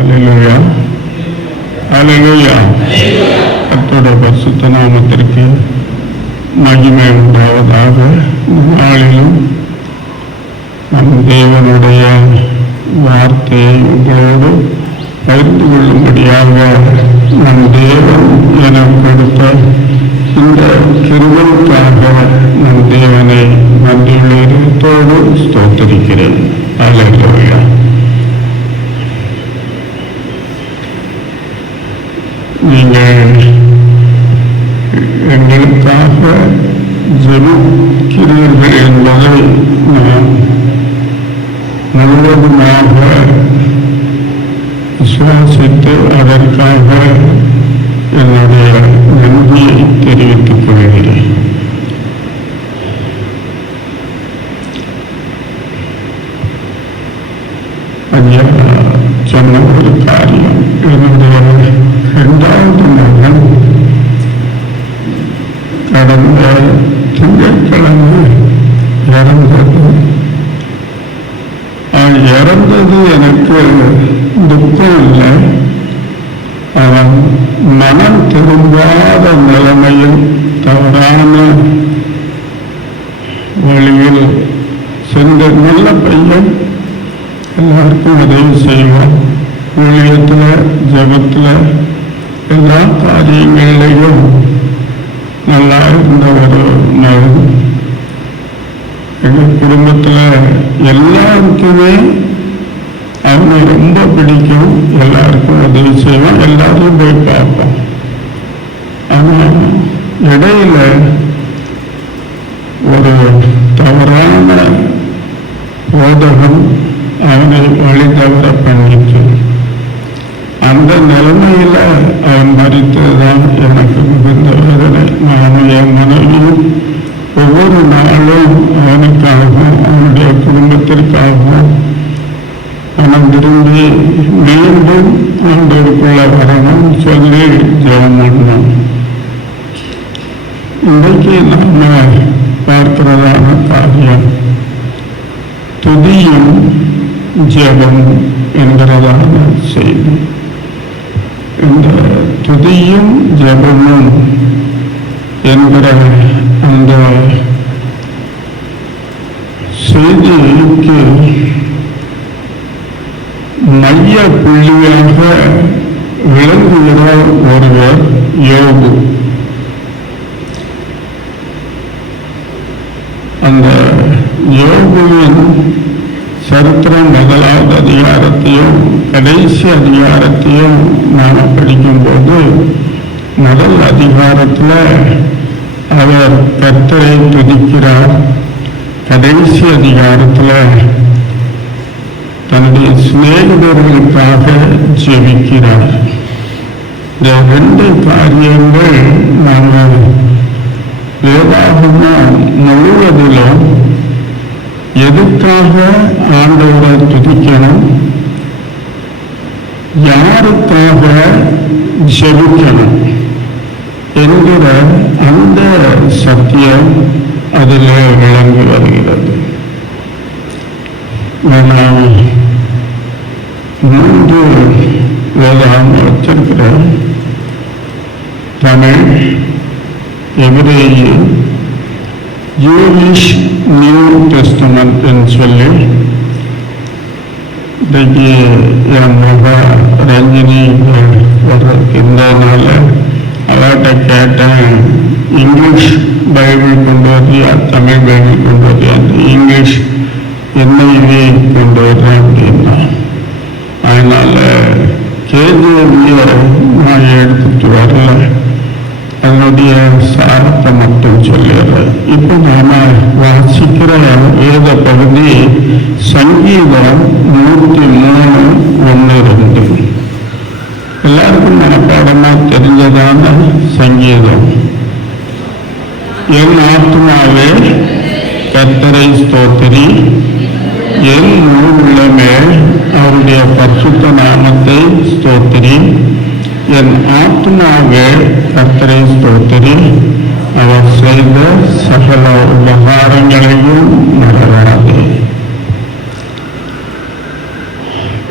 அல்லேலூயா, அல்லேலூயா. கர்த்தருடைய பரிசுத்த நாமத்திற்கு மகிமை உண்டாவதாக. நாளிலும் நம் தேவனுடைய வார்த்தையை உங்களோடு பகிர்ந்து கொள்ளும்படியாக நம் தேவன் எனக்கு கொடுத்த இந்த கிருபைக்காக நம் தேவனை நன்றியுள்ள இதயத்தோடு ஸ்தோத்திரிக்கிறேன். அல்லேலூயா. நீங்கள் எங்களுக்காக ஜெபிக்கிறீர்கள் என்பதை நான் முழுவதுமாக விசுவாசித்து அதற்காக என்னுடைய நன்றியை தெரிவித்துக் கொள்கிறேன். ஐயா சொன்ன ஒரு காரியம், என்னுடைய 2வது மகன் கடந்த திங்கட்கிழமை இறந்தது. இறந்தது எனக்கு துக்கம் இல்லை. அவன் மனம் திரும்பாத நிலைமையில் தவறான வழியில் சென்ற நல்ல பையன், எல்லாருக்கும் உதவி செய்வான். ஊழியத்தில், ஜபத்தில், எல்லா காரியங்களையும் நல்லா இருந்த ஒரு மகன். எங்கள் குடும்பத்தில் எல்லாருக்குமே அவனை ரொம்ப பிடிக்கும். எல்லாருக்கும் உதவி செய்வான், எல்லாரையும் போய் பார்ப்பான். ஆனால் இடையில ஒரு தவறான போதகம் அவனை வழி தவற பண்ணிட்டு, அந்த நிலைமையில அவன் மறித்ததுதான் எனக்கு மிகுந்த வேதனை. நானும் என் மனைவியும் ஒவ்வொரு நாளும் அவனுக்காகவும் அவனுடைய குடும்பத்திற்காகவும் மனம் திரும்பி மீண்டும் ஆண்டவருக்குள்ள வரணும் சொல்லி ஜெபம் பண்ணோம். இன்றைக்கு நாம் பார்க்கிறதான காரியம் துதியும் ஜெபம் என்கிறதான செய்தி. இந்த துதியும் ஜெபமும் என்கிற அந்த செய்திக்கு மைய புள்ளியாக விளங்குகிற ஒருவர் யோபு. அந்த யோபுவின் சரித்திரம் 1வது அதிகாரத்தையும் கடைசி அதிகாரத்தையும் நாம் படிக்கும்போது, முதல் அதிகாரத்தில் அவர் கர்த்தரை துதிக்கிறார். கடைசி அதிகாரத்தில் தன்னுடைய சிநேகிதர்களுக்காக ஜெபிக்கிறார். இந்த 2 காரியங்கள் நாம் வேதாகமம் முழுவதிலும் எதுக்காக ஆண்டவரை துதிக்கணும், யாருக்காக ஜெபிக்கணும் என்கிற அந்த சத்தியம் அதில் விளங்கி வருகிறது. நான் 3 வேதாகமம் வச்சிருக்கிறேன். தமிழ், எபிரேய, ஜூவிஷ் நியூ டெஸ்டமெண்ட் சொல்லி இன்றைக்கு என் மக ரஞ்சினி வர்றதுக்கு இருந்ததுனால அவர்கிட்ட கேட்டேன், இங்கிலீஷ் பைபிள் கொண்டு வரியா, தமிழ் பைபிள் கொண்டு வரியா, அந்த இங்கிலீஷ் NIV கொண்டு வர்றேன் அப்படின்னா. அதனால KJV நான் எடுத்துட்டு வரல, அதனுடைய சாரத்தை மட்டும் சொல்லிடுறேன். இப்போ நாம வாசிக்கிற வேத பகுதி சங்கீதம் 103:1-2. எல்லாருக்கும் மனப்பாடமா தெரிஞ்சதான சங்கீதம். என் ஆத்மாவே கர்த்தரை ஸ்தோத்திரி, என் முழு உள்ளமே அவருடைய பரிசுத்த நாமத்தை ஸ்தோத்திரி. என் ஆத்மாவே கர்த்தரை ஸ்தோத்திரி, அவர் செய்த சகல உபகாரங்களையும் மறவாதே.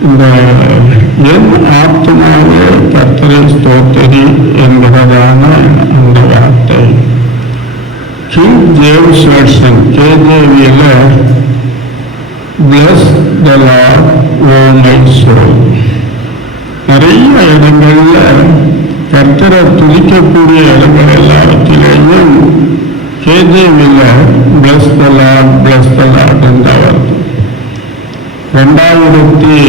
இந்த என் ஆத்மாவே கர்த்தரை ஸ்தோத்திரி என்கிறதான அந்த வார்த்தை கிங் ஜேம்ஸ் வெர்ஷன் KJV-ல bless the Lord O my soul. நிறைய இடங்கள்ல கர்த்தரை துதிக்கக்கூடிய இடங்கள் எல்லாவற்றிலேயும் KJV-ல bless the Lord என்ற வார்த்தை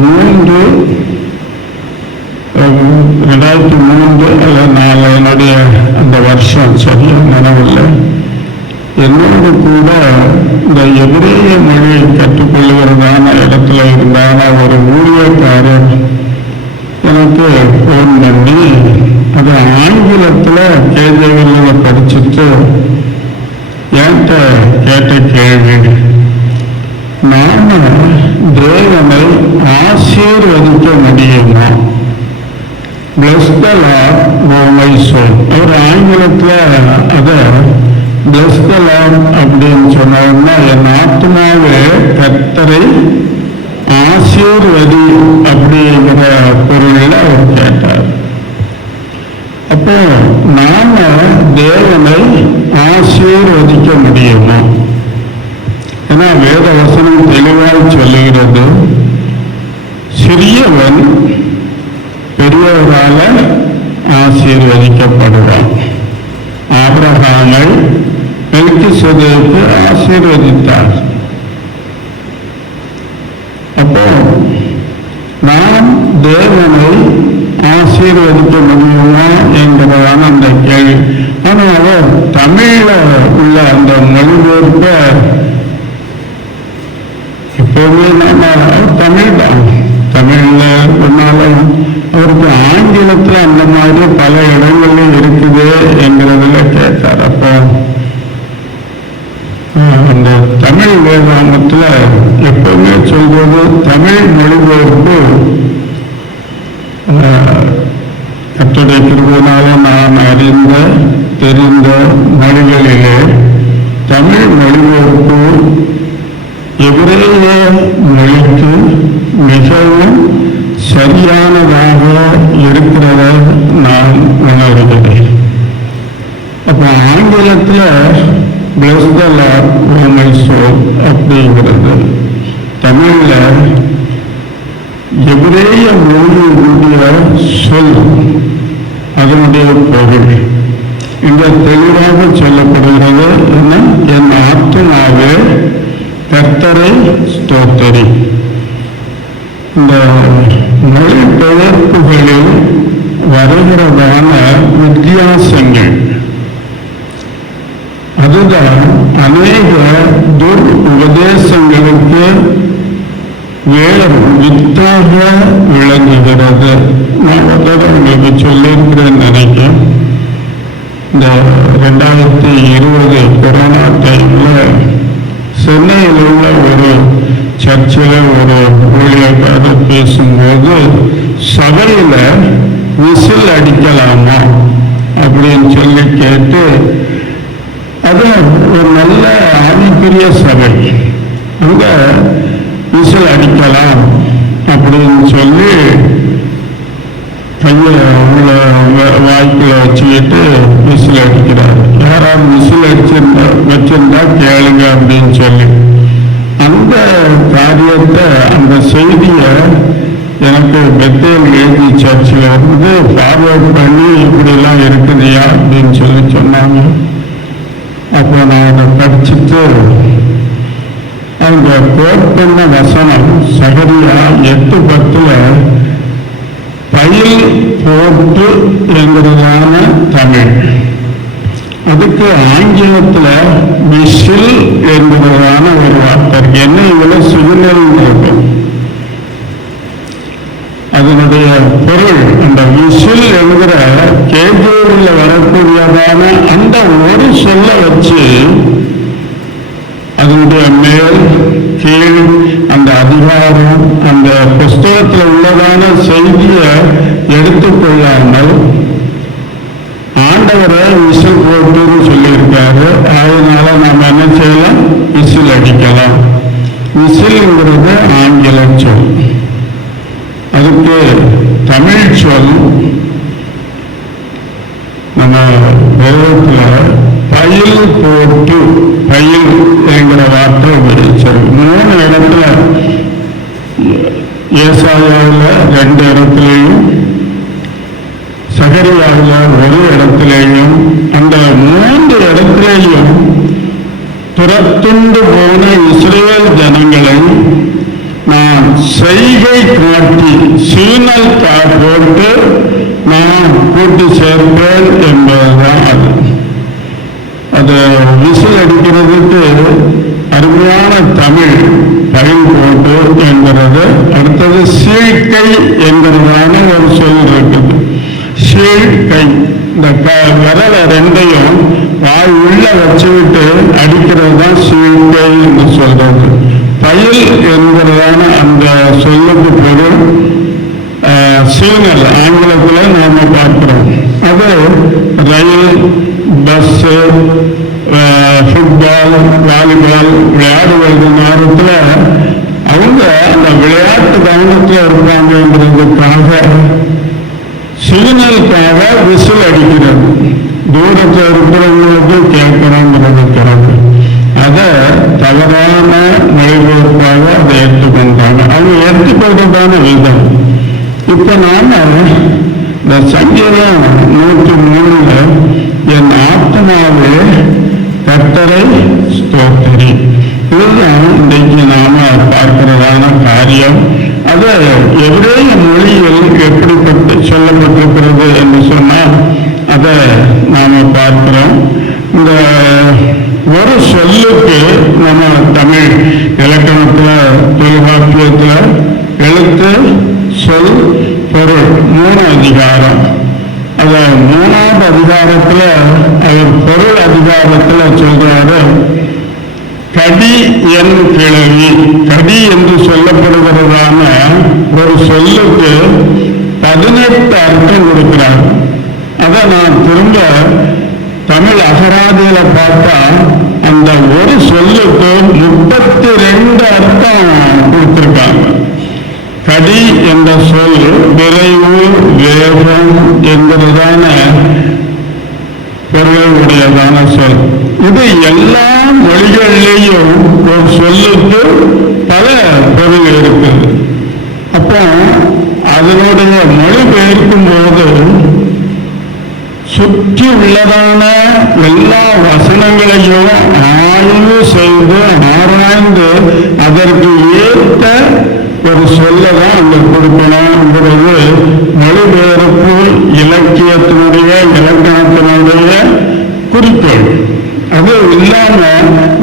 2003 அல்ல 4 என்னுடைய அந்த வருஷம் சரியா நினைவில்லை. என்னோடு கூட இந்த எபிரேய மொழியை கற்றுக்கொள்ளுகிறதான இடத்துல இருந்தான ஒரு ஊழியக்காரர் எனக்கு ஃபோன் பண்ணி அது ஆங்கிலத்தில் KJV-ல படிச்சுட்டு என்கிட்ட கேட்ட கேள்வி, நாம தேவனை ஆசீர்வதிக்க முடியுமா? Bless the Lord O my soul. அவர் ஆங்கிலத்தில் அதை bless the Lord அப்படின்னு சொன்னாங்கன்னா என் ஆத்மாவே கர்த்தரை ஆசீர்வதி அப்படிங்கிற பொருளில் அவர் கேட்டார். அப்போ நாம தேவனை ஆசீர்வதிக்க முடியுமா? ஏன்னா வேத வசனம் தெளிவாய் சொல்லுகிறது, சிறியவன் பெரியவரால ஆசீர்வதிக்கப்படுவான். ஆபிரகாமை மெல்கிசேதேக்கு ஆசீர்வதித்தார். அப்போ நாம் தேவனை ஆசீர்வதிக்க முடியுமா என்கிறதான அந்த கேள்வி. ஆனால் அவர் தமிழ்ல உள்ள அந்த மொழிபெயர்ப்ப எப்பவுமே நம்ம தமிழ் தான், தமிழ்ல சொன்னாலும் அவருக்கு ஆங்கிலத்தில் அந்த மாதிரி பல இடங்கள்ல இருக்குது என்கிறதுல கேட்டார். அப்போ அந்த தமிழ் வேதாந்தத்தில் எப்பவுமே சொல்வது தமிழ் மொழிபெயர்ப்பு கர்த்தருடைய கிருபையினால நான் அறிந்த தெரிந்த மொழிகளிலே தமிழ் மொழிபெயர்ப்பு எபிரேய மொழிக்கு மிகவும் சரியானதாக இருக்கிறத நான் உணர்கிறேன். அப்போ ஆங்கிலத்தில் bless the Lord O my soul அப்படிங்கிறது தமிழில் எபிரேய மொழியுடைய சொல், அதனுடைய பொருள் இங்கே தெளிவாக சொல்லப்படுகிறது. என்ன? என் ஆத்மாவே கர்த்தரை ஸ்தோத்திரி. இந்த மொழிபெயர்ப்புகளில் வருகிறதான வித்தியாசங்கள் அதுதான் அநேக உபதேசங்களுக்கு வேறு வித்தாக விளங்குகிறது. நான் உங்களுக்கு சொல்லியிருக்கிறேன் நினைக்கிறேன். இந்த 2020 கொரோனா டைமில் சென்னையில் உள்ள ஒரு சர்ச்சில் ஒரு ஊழியக்காரர் பேசும்போது சபையில் விசில் அடிக்கலாமா அப்படின்னு சொல்லி கேட்டு, அது ஒரு நல்ல ஆவிக்குரிய சபை, அங்கே விசில் அடிக்கலாம் அப்படின்னு சொல்லி கையை உள்ள வாய்க்குள்ள வச்சுக்கிட்டு விசில் அடிக்கிறார். யாராவது விசில் வச்சிருந்தா கேளுங்க அப்படின்னு சொல்லி அந்த காரியத்தை, அந்த செய்தியை எனக்கு பெத்தேல் ஏஜி சர்ச்சில் இருந்து ஃபார்வர்ட் பண்ணி இப்படிலாம் இருக்குதுயா அப்படின்னு சொல்லி சொன்னாங்க. அப்போ நான் அதை படிச்சுட்டு அவங்க கோட் பண்ண வசனம் சகரியா 8:10 பயில் போட்டு என்கிறதான தமிழ், அதுக்கு ஆங்கிலத்தில் விசில் என்கிறதான ஒரு வார்த்தை இருக்கு. என்ன இதில் சிக்னல் இருக்கும், அதனுடைய பொருள் அந்த விசில் என்கிற KJV-ல வரக்கூடியதான அந்த ஒரு சொல்ல வச்சு அதனுடைய மேல் கீழ் அந்த அதிகாரம் அந்த புஸ்தகத்தில் உள்ளதான செய்தியை எடுத்துக்கொள்ளாமல் ஆண்டவரை விசில் போட்டுன்னு சொல்லியிருக்காரு. அதனால நாம் என்ன செய்யலாம்? விசில் அடிக்கலாம். விசில்ங்கிறது ஆங்கில சொல். அதுக்கு தமிழ் சொல் நம்ம வேதத்தில் பயில் போட்டு, பயில் என்கிற வார்த்தை உபயோகிச்சிருக்கு. 3 இடத்துல, ஏசாயாவில் 2 இடத்துலையும், சகரியாவில் 1 இடத்துலையும், அந்த 3 இடத்துலையும் துரத்துண்டு போன இஸ்ரேல் ஜனங்களை நான் செய்கை காட்டி சீனல் போட்டு நான் கூட்டி சேர்ப்பேன் என்பதுதான் அது. அது விசில் அடிக்கிறதுக்கு அருமையான தமிழ் பயில் போட்டு என்கிறது. அடுத்தது சீழ்கை என்கிறதான ஒரு சொல் இருக்குது. சீழ்கை, இந்த விரலை 2ஐயும் வாய் உள்ள வச்சுவிட்டு அடிக்கிறது தான் சீழ்கை என்று சொல்றது. பயில் என்கிறதான அந்த சொல்லுக்கு பொருள் சீனல், ஆங்கிலத்தில் நாம பார்க்கிறோம். அது ரயில், பஸ்ஸு, ஃபுட்பால், வாலிபால் விளையாடுவது நேரத்தில் அவங்க அந்த விளையாட்டு கவனத்தில் இருப்பாங்கன்றதுக்காக சிக்னலுக்காக விசில் அடிக்கிறது. தூரத்தில் இருக்கிறவங்களுக்கு கேட்கிறோங்கிறதுக்காக அதை தவறான மொழிபெயர்ப்பாக அதை ஏற்றுக்கொண்டாங்க. அவங்க ஏற்றுக்கொள்றதான விதம். இப்ப நாம இந்த சங்கீதம் 103 என் ஆத்மாவே கர்த்தரை ஸ்தோத்திரி, இதுதான் இன்றைக்கு நாம பார்க்கிறதான காரியம். அது எபிரேய மொழியில் எப்படிப்பட்டு சொல்லப்பட்டிருக்கிறது என்று சொன்னால் அதை நாம பார்க்கிறோம். இந்த ஒரு சொல்லுக்கு நம்ம தமிழ் இலக்கணத்தில், தொல்காப்பியத்தில் எழுத்து, சொல், பொருள் 3 அதிகாரம். அத 3ஆவது அதிகாரத்தில் அவர் பொருள் அதிகாரத்தில் சொல்றாரு, கடி என் கிளவி. கடி என்று சொல்லப்படுகிறதான ஒரு சொல்லுக்கு 18 அர்த்தம் கொடுக்கிறார். அதை நான் திரும்ப தமிழ் அகராதியில பார்த்தா அந்த ஒரு சொல்லுக்கு 32 அர்த்தம் கொடுத்திருக்காங்க. கடி என்ற சொல் விரைவு, வேகம் என்கிறதான பொருளுடையதான சொல். இது எல்லா மொழிகளிலேயும் ஒரு சொல்லுக்கு பல பொருள் இருக்குது. அப்போ அதனுடைய மொழிபெயர்க்கும் போது சுற்றி உள்ளதான எல்லா வசனங்களையும் ஆய்வு செய்து ஆராய்ந்து அதற்கு ஏற்ற ஒரு சொல்லதான் அங்க கொடுக்கணுங்கிறது மொழிபெயர்ப்பு இலக்கியத்தினுடைய, இலக்கணத்தினுடைய குறிக்கோள். அது இல்லாம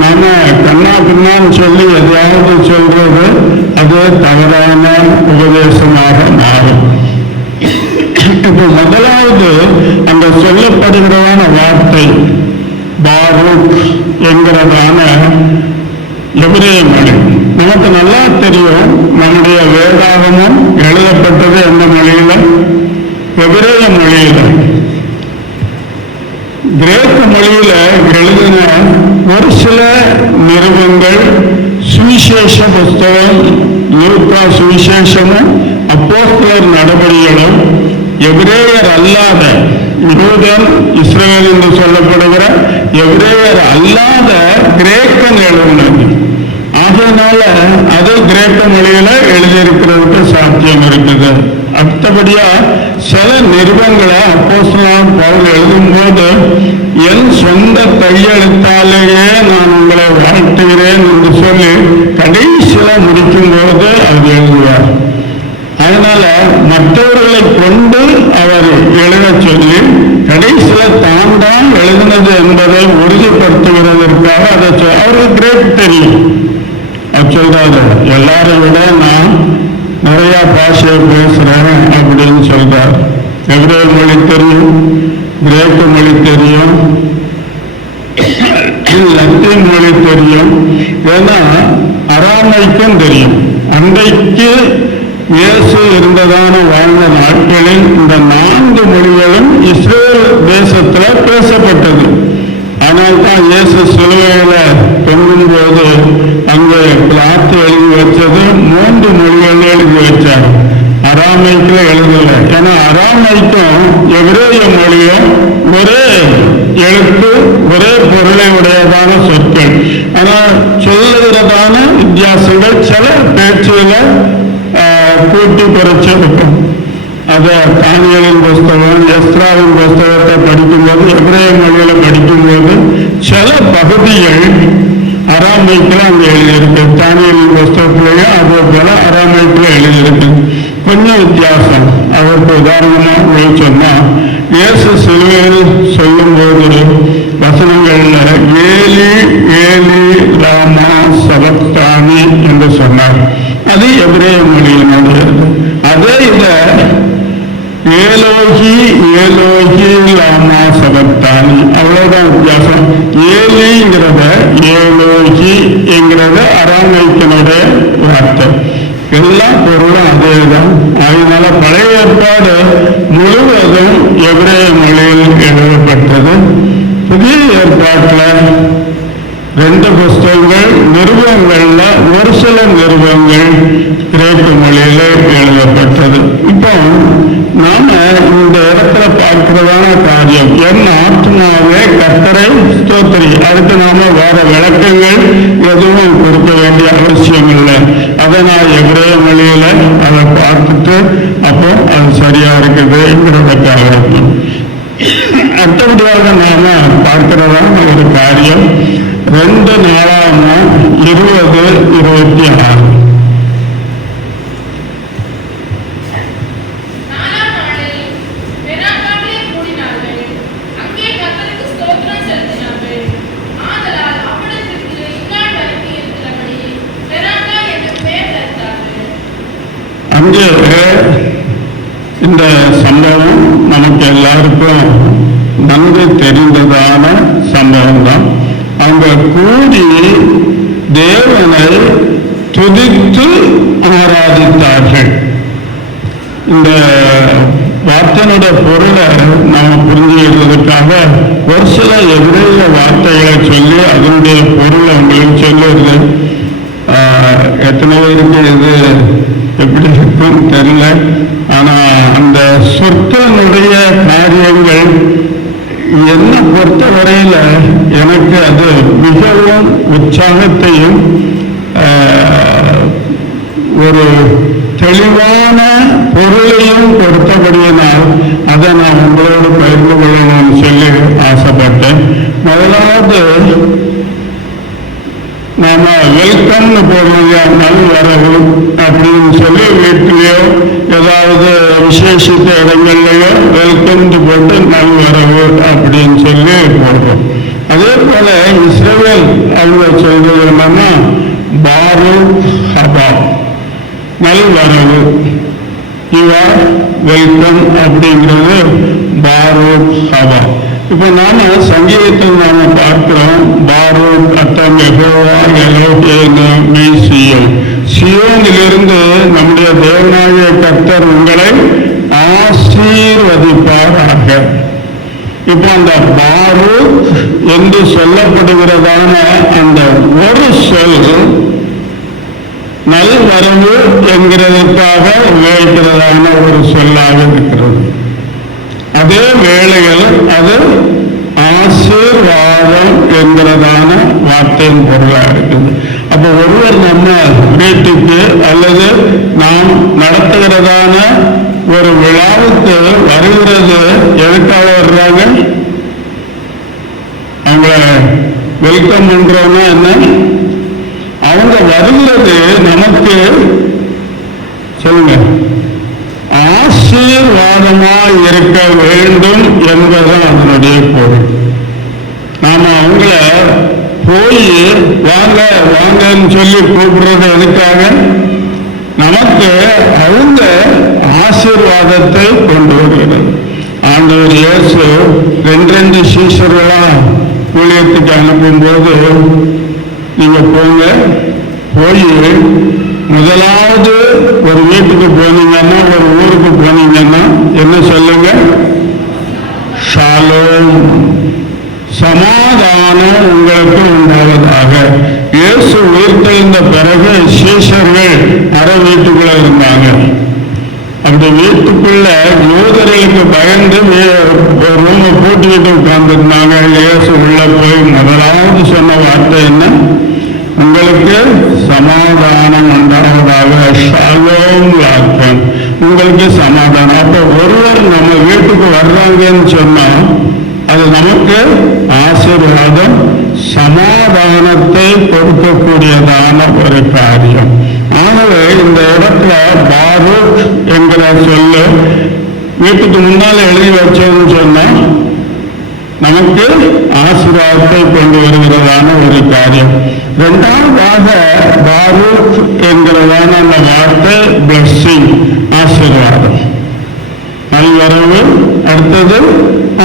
நாம கண்ணா பின்னான்னு சொல்லி எதையாவது சொல்றது அது தவறான உபதேசமாக மாறும். இப்ப முதலாவது அந்த சொல்லப்படுகிறதான வார்த்தை பாரூக் என்கிறதான எபிரேய மொழி. நமக்கு நல்லா தெரியும், நம்முடைய வேதாகமம் எழுதப்பட்டது எந்த மொழியில? எபிரேய மொழியில. கிரேக்க மொழியில எழுதின ஒரு சில நிருபங்கள், சுவிசேஷ புஸ்தகம், லூக்கா சுவிசேஷமும் அப்போஸ்தலர் நடபடிகளும் எபிரேயர் அல்லாத, யூதன், இஸ்ரவேல் என்று சொல்லப்படுகிற எபிரேயர் அல்லாத கிரேக்கன் எழுதினது. அதனால அது கிரேக்க மொழியில எழுதியிருக்கிறதுக்கு சாத்தியம் இருக்குது. அடுத்தபடியா சில நிருபங்களை அப்போஸ்தலன் பவுல் எழுதும் போது என் சொந்த கையெழுத்தாலேயே நான் உங்களை வாழ்த்துகிறேன் என்று சொல்லி கடைசியில முடிக்கும் போது அது எழுதுவார். அதனால மற்றவர்களை கொண்டு அவர் எழுத சொல்லி கடைசியில தான் எழுதினது என்பதை உறுதிப்படுத்துகிறதற்காக அதை அவருக்கு கிரேக் தெரியும். அவர் சொல்றாரு, எல்லாரை விட நான் நிறைய பாஷையை பேசுறேன் அப்படின்னு சொல்றார். எபிரேய மொழி தெரியும், கிரேக்க மொழி தெரியும், லத்தீன் மொழி தெரியும், ஏன்னா அராமைக்கும் தெரியும். அன்றைக்கு இயேசு இருந்ததான வாழ்ந்த நாட்களில் இந்த 4 மொழிகளும் இஸ்ரேல் தேசத்துல பேசப்பட்டது. ஆனால் தான் இயேசு சிலுவையில தொங்கும் போது அங்கே பிளாத்து எழுதி வச்சது 3 மொழிகள் எழுதி வச்சார். ஏன்னா அராமைக்கும் எபிரேய மொழியும் ஒரே எழுத்து ஒரே பொருளை உடையதான சொற்கள். ஆனால் சொல்லுகிறதான வித்தியாசங்கள் சில பேச்சுல கூட்டி குறைச்சி இருக்கும். அதை தானியலின் புஸ்தகம் எஸ்ராவின் புஸ்தகத்தை படிக்கும்போது எபிரேய மொழியில படிக்கும்போது சில பகுதிகள் அராமைக்கில் அங்கே எழுதியிருக்கு. தானியலின் புஸ்தகத்திலேயும் அதே போல அராமைக்கில் எழுதியிருக்கு. கொஞ்சம் வித்தியாசம். அதற்கு உதாரணமாக சொன்னா இயேசு சிலுவையில் சொல்லும்போது வசனங்கள்ல ஏலி ஏலி லாமா சபக்தானி என்று சொன்னார். அது எபிரேய மொழியினுடையது. அதே இத ஏலோகி ஏலோகி லாமா சபக்தானி, அவ்வளவுதான் வித்தியாசம். ஏலிங்கிறத ஏலோகி என்கிறத அராமைக்கினுடைய வார்த்தை. எல்லா பொருளும் அதேதான். அதனால பழைய ஏற்பாடு முழுவதும் எபிரேய மொழியில் எழுதப்பட்டது. புதிய ஏற்பாட்டில் 2 புஸ்தகங்கள் நிருபங்கள்ல ஒரு சில நிருபங்கள் கிரேக்க மொழியில எழுதப்பட்டது. இப்போ நாம இந்த இடத்துல பார்க்கிறதான காரியம் என் ஆத்மாவே கர்த்தரை ஸ்தோத்திரி. அதுக்கு நாம வேற விளக்கங்கள் எதுவும் கொடுக்க வேண்டிய அவசியம் இல்லை. அதை நான் எபிரேய மொழியில அதை பார்த்துட்டு அப்போ அது சரியா இருக்குதுங்கிறதுக்காக அடுத்தபடியாக நாம பார்க்கிறதான ஒரு காரியம் 2 நாளாகமம் 20:26. அங்கே இந்த சம்பவம் நமக்கு எல்லாருக்கும் நன்கு தெரிந்ததான சம்பவம் தான். அங்க கூடி தேவனை துதித்து ஆராதித்தார்கள். இந்த வார்த்தையினுடைய பொருளை நாம் புரிஞ்சுக்கிறதுக்காக ஒரு சில எதிரேய வார்த்தைகளை சொல்லி அதனுடைய பொருளை உங்களுக்கு சொல்லுறது. எத்தனை பேருக்கு இது எப்படி இருக்குன்னு தெரியல. ஆனா அந்த சொற்களினுடைய காரியங்கள் என்னை பொறுத்த வரையில எனக்கு அது மிகவும் உற்சாகத்தையும் ஒரு தெளிவான பொருளையும் பொறுத்தபடியினால் அதை நான் உங்களோடு பகிர்ந்து கொள்ளணும்னு சொல்லி ஆசைப்பட்டேன். முதலாவது நாம வெல்கம்னு போடுறோம், நல்வரவு அப்படின்னு சொல்லி வீட்டிலையோ ஏதாவது விசேஷித்த இடங்கள்லையோ வெல்கம்னு போட்டு நல்வரவு அப்படின்னு சொல்லி போடுறோம். அதே போல இஸ்ரவேல் அவங்க சொல்றது என்னன்னா பாரூக் ஹபா, நல்வரவு, யுவர் வெல்கம் அப்படிங்கிறது பாரூக் ஹபா. இப்ப நாம சங்கீதத்தில் நாம பார்க்கிறோம் பாரூக் அத்தம் யெகோவா எலோஹேனு மீ சியோன். சியோனிலிருந்து நம்முடைய தேவனாகிய கர்த்தர் உங்களை ஆசீர்வதிப்பாராக. இப்ப அந்த பாரூக் என்று சொல்லப்படுகிறதான அந்த ஒரு சொல் நல்வரவு என்கிறதற்காக உபயோகிக்கிறதான ஒரு சொல்லாக இருக்கிறது. அதே வேளையில் அது ஆசீர்வாதம் என்கிறதான வார்த்தையின் பொருளாக இருக்குது. அப்போ ஒருவர் நம்ம வீட்டுக்கு அல்லது நாம் நடத்துகிறதான ஒரு விழாவுக்கு வருகிறது எதுக்காக வர்றாங்க? அவங்கள வெல்கம் பண்றோம்னா என்ன? அவங்க வருகிறது நமக்கு சொல்லுங்க ஆசீர்வாதமாய் இருக்க வேண்டும் என்பதுதான் அதனுடைய பொருள். நாம அவங்கள போய் வாங்க வாங்கன்னு சொல்லி கூப்பிடுறது எதுக்காக? நமக்கு அவங்க ஆசீர்வாதத்தை கொண்டு வருகிறது. ஆண்டவர் இயேசு 2 சீஷர்களா ஊழியத்துக்கு அனுப்பும்போது நீங்க போங்க, போய் முதலாவது ஒரு வீட்டுக்கு போனீங்கன்னா ஒரு ஊருக்கு போனீங்கன்னா என்ன சொல்லுங்க? ஷாலோம், சமாதானம் உங்களுக்கு உண்டாவதாக. இயேசு உயிர்த்தெழுந்த பிறகு சீஷர்கள் அரை வீட்டுக்குள்ள இருந்தாங்க. அப்படி வீட்டுக்குள்ள யூதர்களுக்கு பயந்து ரூமை பூட்டிக்கிட்டு உட்கார்ந்துருந்தாங்க. இயேசு உள்ள போய் முதலாவது சொன்ன வார்த்தை என்ன? உங்களுக்கு சமாதானம் உண்டாவதாக, ஷாலோம் வாக்கம், உங்களுக்கு சமாதானம். அப்ப ஒருவர் நம்ம வீட்டுக்கு வர்றாங்கன்னு சொன்னா அது நமக்கு ஆசீர்வாதம், சமாதானத்தை கொடுக்கக்கூடியதான ஒரு காரியம். ஆகவே இந்த இடத்துல பாரூக் என்கிற சொல்லு வீட்டுக்கு முன்னால எழுதி வச்சோம்னு சொன்னா நமக்கு ஆசீர்வாதத்தை கொண்டு வருகிறதான ஒரு காரியம். இரண்டாவதாக பாரூக் என்கிறதான அந்த வார்த்தை பிளஸ்ஸிங், ஆசீர்வாதம், நல்வரவு. அடுத்தது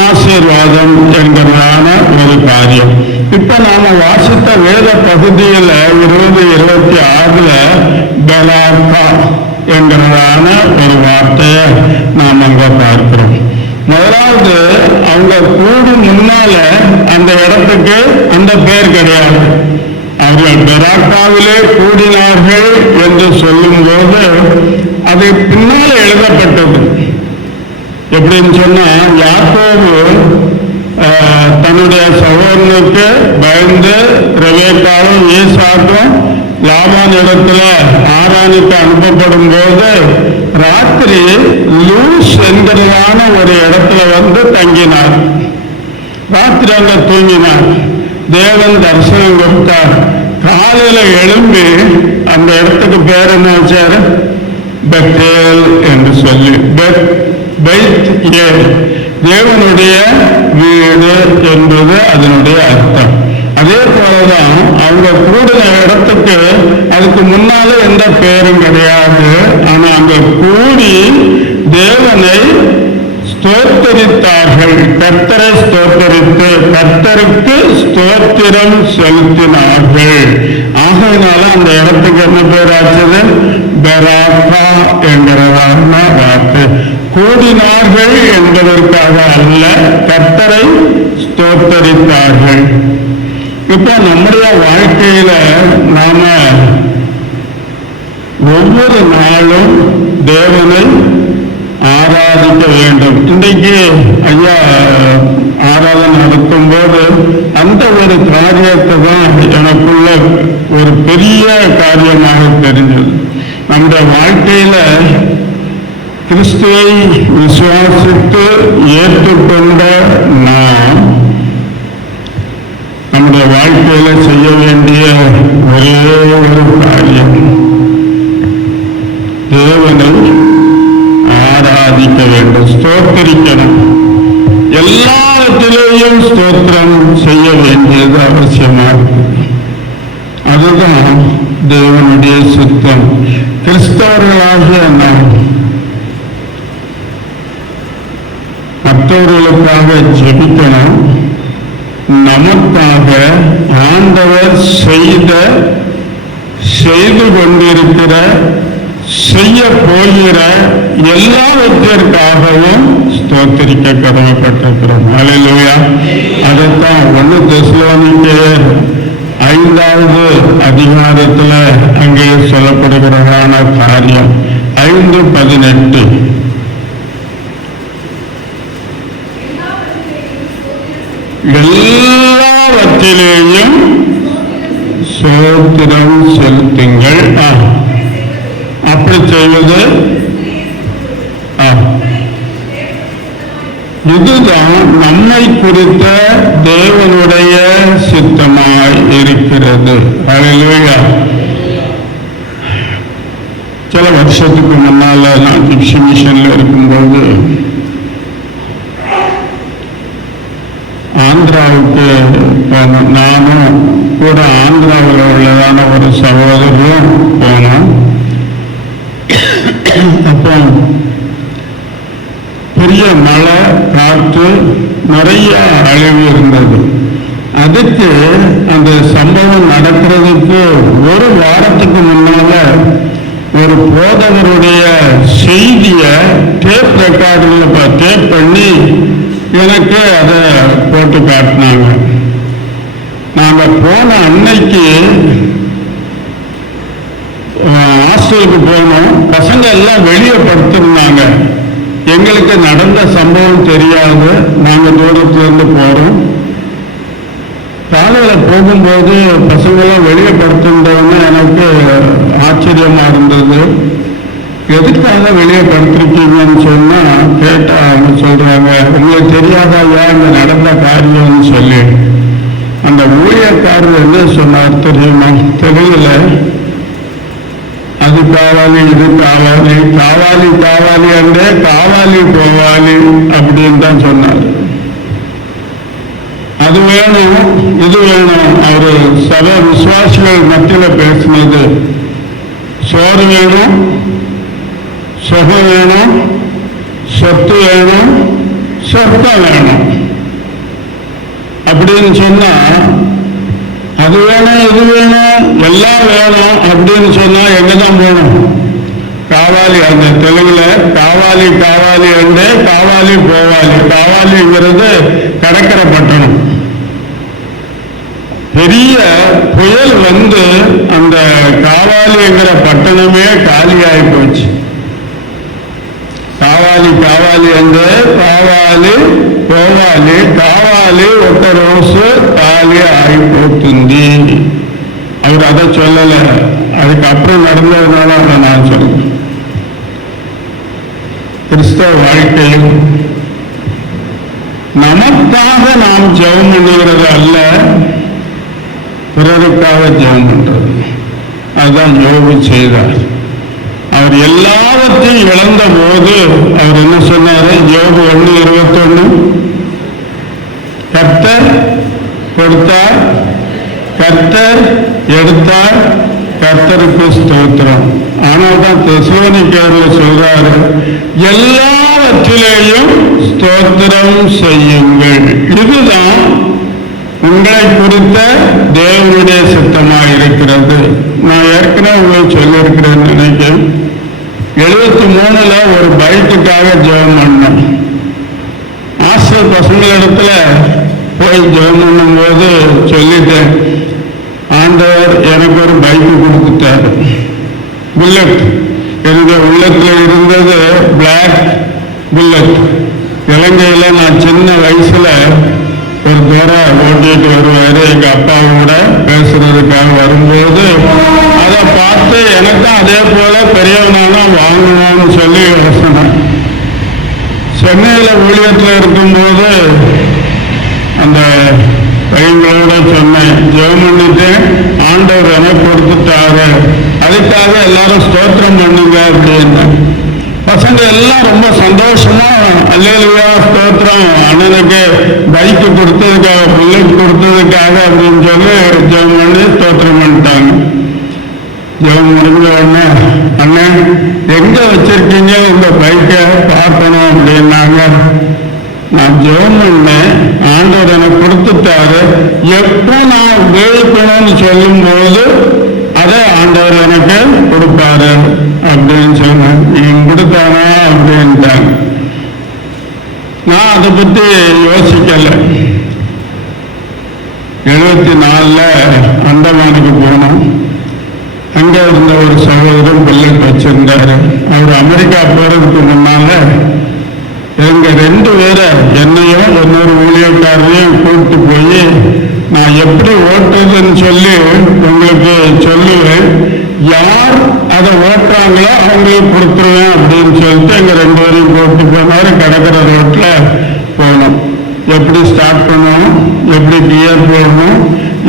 ஆசீர்வாதம் என்கிறதான ஒரு காரியம். இப்ப நாம வாசித்த வேத பகுதியில 20-26 பெலாக்கா என்கிறதான ஒரு வார்த்தையை நாம் அங்க பார்க்கிறோம். முதலாவது அவங்க கூடி முன்னால அந்த இடத்துக்கு அந்த பெயர் கிடையாது. அவர்கள் பெராக்காவிலே கூடினார்கள் என்று சொல்லும் போது அது பின்னால எழுதப்பட்டது. எப்படின்னு சொன்னா, யாக்கோபு தன்னுடைய சகோதரனுக்கு பயந்து ரெபெக்காவும் ஈசாக்கும் லாபான் இடத்துல ஆரானுக்கு அனுப்பப்படும் போது ராத்திரி லூஸ் என்கிறதான ஒரு இடத்துல வந்து தங்கினார். ராத்திரி அங்க தூங்கினார். தேவன் தரிசனம் கொடுத்தார். காலையில எழும்பி அந்த இடத்துக்கு பேர் என்ன வச்சாரு? பெத்தேல் என்று சொல்லி, தேவனுடைய வீடு என்பது அதனுடைய அர்த்தம். அதே போலதான் அவங்க கூடின இடத்துக்கு அதுக்கு முன்னால எந்த பேரும் கிடையாது. ஆனா அங்க கூடி தேவனை ஸ்தோத்தரித்தார்கள். கர்த்தரை ஸ்தோத்தரித்து கர்த்தருக்கு ஸ்தோத்திரம் செலுத்தினார்கள். ஆகையினால அந்த இடத்துக்கு என்ன பேர் ஆச்சது? பெராக்கா என்கிறதான வார்த்தை. கூடினார்கள் என்பதற்காக அல்ல, கர்த்தரை ஸ்தோத்தரித்தார்கள். இப்ப நம்முடைய வாழ்க்கையில நாம ஒவ்வொரு நாளும் தேவனை ஆராதிக்க வேண்டும். இன்றைக்கு ஐயா ஆராதனை நடத்தும் போது அந்த ஒரு காரியத்தை தான் எனக்குள்ள ஒரு பெரிய காரியமாக தெரிஞ்சது. நம்முடைய வாழ்க்கையில கிறிஸ்துவை விசுவாசித்து ஏற்றுக்கொண்ட நாம் நம்முடைய வாழ்க்கையில செய்ய வேண்டிய ஒரே ஒரு காரியம், தேவனை ஆராதிக்க வேண்டும், ஸ்தோத்திரிக்கணும். எல்லாத்திலேயும் ஸ்தோத்திரம் செய்ய வேண்டியது அவசியமாக. அதுதான் தேவனுடைய சித்தம். கிறிஸ்தவர்களாகிய நாம் மற்றவர்களுக்காக ஜெபிக்கணும். நமக்காக ஆண்டவர் செய்து கொண்டிருக்கிற, செய்ய போகிற எல்லாவற்றிற்காகவும் ஸ்தோத்திரிக்க கடமைப்பட்டிருக்கிறோம். அல்லேலூயா. அதைத்தான் 1 தெசலோனிக்கேயர் 5வது அதிகாரத்துல அங்கே சொல்லப்படுகிறதான காரியம் 5:18. எல்லாவற்றிலேயும் ஸ்தோத்திரம் செலுத்துங்கள். அப்படி செய்வது இதுதான் நம்மை குறித்த தேவனுடைய சித்தமாய் இருக்கிறது. அல்லேலூயா. சில வருஷத்துக்கு முன்னால நான் ஜிப்சி மிஷன்ல இருக்கும்போது ஆந்திராவுக்கு போனோம். நானும் கூட ஆந்திராவில் உள்ளதான ஒரு சகோதரரும் போனோம். அப்போ பெரிய மழை, காற்று, நிறைய அழிவு இருந்தது. அதுக்கு அந்த சம்பவம் நடக்கிறதுக்கு ஒரு வாரத்துக்கு முன்னால ஒரு போதகருடைய செய்தியை டேப் ரெக்கார்டில் டேப் பண்ணி எனக்கு அதை போட்டு காட்டினாங்க. நாங்கள் போன அன்னைக்கு ஹாஸ்டலுக்கு போனோம். பசங்க எல்லாம் வெளியே படுத்திருந்தாங்க. எங்களுக்கு நடந்த சம்பவம் தெரியாது. நாங்கள் தூரத்திலிருந்து போறோம். காலையில் போகும்போது பசங்களாம் வெளியே படுத்திருந்தவங்க எனக்கு ஆச்சரியமா இருந்தது. எதுக்காக வெளியே படுத்திருக்கீங்கன்னு சொன்னா கேட்டா அவங்க சொல்றாங்க, உங்களுக்கு தெரியாதா ஏன் இந்த நடந்த காரியம்னு சொல்லி. அந்த ஊழியக்காரர் என்ன சொன்னார் தெரியுமா? தெரியல. அது காவாலி, இது காவாலி, காவாலி காவாலி அண்டே காவாலி போவாலி அப்படின்னு தான் சொன்னார். அது வேணும், இது வேணும். அவரு சபை விசுவாசிகள் மத்தியில் பேசினது, சோறு வேணும், சுகம் வேணும், சொத்து வேணும், சொத்தம் வேணும் அப்படின்னு சொன்னா, அது வேணும், இது வேணும், எல்லாம் வேணும் அப்படின்னு சொன்னா எங்கதான் போகணும்? காவாலி. அந்த தெலுங்குல காவாலி காவாலி அண்டே காவாலி போவாலி. காவாலிங்கிறது கடற்கரை பட்டணம். பெரிய புயல் வந்து அந்த காவாலிங்கிற பட்டணமே காலியாகி போச்சு. కావాలి కావాలి అంటే కావాలి పోవాలి, కావాలి ఒక రోజు ఖాళీ అయిపోతుంది. அவர் அதை சொல்லல, அதுக்கப்புறம் நடந்ததுனால அதை நான் சொல்றேன். கிறிஸ்தவ வாழ்க்கையில் நமக்காக நாம் ஜெபம் பண்ணுகிறது அல்ல, பிறருக்காக ஜெபம் பண்றது. அதுதான் யோபு செய்தார். அவர் எல்லாவற்றையும் இழந்த போது அவர் என்ன சொன்னாரு? யோபு 1:21, கர்த்தர் கொடுத்தார், கர்த்தர் எடுத்தார், கர்த்தருக்கு ஸ்தோத்திரம். ஆனால் தான் தெசலோனிக்கேயர்ல சொல்றாரு, எல்லாவற்றிலேயும் ஸ்தோத்திரம் செய்யுங்கள். இதுதான் உங்களை குறித்த தேவனுடைய சித்தமாக இருக்கிறது. நான் ஏற்கனவே உங்களுக்கு சொல்லியிருக்கிறேன் நினைக்கிறேன். 73ல ஒரு பைக்குக்காக ஜெபம் பண்ணோம். ஆசிரியர் பசங்களிடத்துல போய் ஜெபம் பண்ணும்போது சொல்லிட்டேன், ஆண்டவர் எனக்கு ஒரு பைக்கு கொடுத்துட்டாரு, புல்லட். என்னுடைய உள்ளத்தில் இருந்தது பிளாக் புல்லட். இலங்கையில் நான் சின்ன வயசுல ஒரு தூரம் ஓட்டிட்டு வருவாரு எங்க அப்பாவோட பேசுறதுக்காக வரும்போது, அதை பார்த்து எனக்கும் அதே போல பெரியவனானா வாங்கணும்னு சொல்லி சொன்னேன். சென்னையில ஊழியத்தில் இருக்கும்போது அந்த பையங்களோட சொன்னேன், ஜெபம் பண்ணிட்டு ஆண்டவர் எனக்கு கொடுத்துட்டாரு, அதுக்காக எல்லாரும் ஸ்தோத்திரம் பண்ணுங்க அப்படின்னு. பசங்க எல்லாம் ரொம்ப சந்தோஷமா அல்லேலூயா ஸ்தோத்திரம், அண்ணனுக்கு பைக்கு கொடுத்ததுக்காக, புல்லட் கொடுத்ததுக்காக அப்படின்னு சொல்லி ஜெபம் பண்ணி ஸ்தோத்திரம் பண்ணிட்டாங்க. ஜெபம் முடிஞ்ச உடனே, அண்ணன் எங்க வச்சிருக்கீங்க இந்த பைக்கை பார்க்கணும் அப்படின்னாங்க. நான் ஜெபம் பண்ணேன், ஆண்டவர் எனக்கு கொடுத்துட்டாரு, எப்போ நான் உபயோகிக்கணும்னு சொல்லும் போது அதை ஆண்டவர் எனக்கு கொடுப்பாரு அப்படின்னு சொன்னேன். நீங்க கொடுத்தானா அப்படின்ட்டாங்க. நான் அதை பத்தி யோசிக்கல. 74ல அந்தமானுக்கு போனோம். அங்க இருந்த ஒரு சகோதரன் புல்லட் வச்சிருந்தாரு. அவர் அமெரிக்கா போறதுக்கு முன்னால எங்க 2 பேரை, என்னையும் இன்னொரு ஊழியக்காரரையும் கூப்பிட்டு போய் நான் எப்படி ஓட்டுறதுன்னு சொல்லி உங்களுக்கு சொல்லுவேன், யார் அதை ஓட்டுறாங்களோ அவங்களுக்கு கொடுத்துருவேன் அப்படின்னு சொல்லிட்டு எங்க 2 பேரையும் கூப்பிட்டு போனாரு. கடற்கர ரோட்ல போனோம். எப்படி ஸ்டார்ட் பண்ணணும், எப்படி கியர் போடணும்,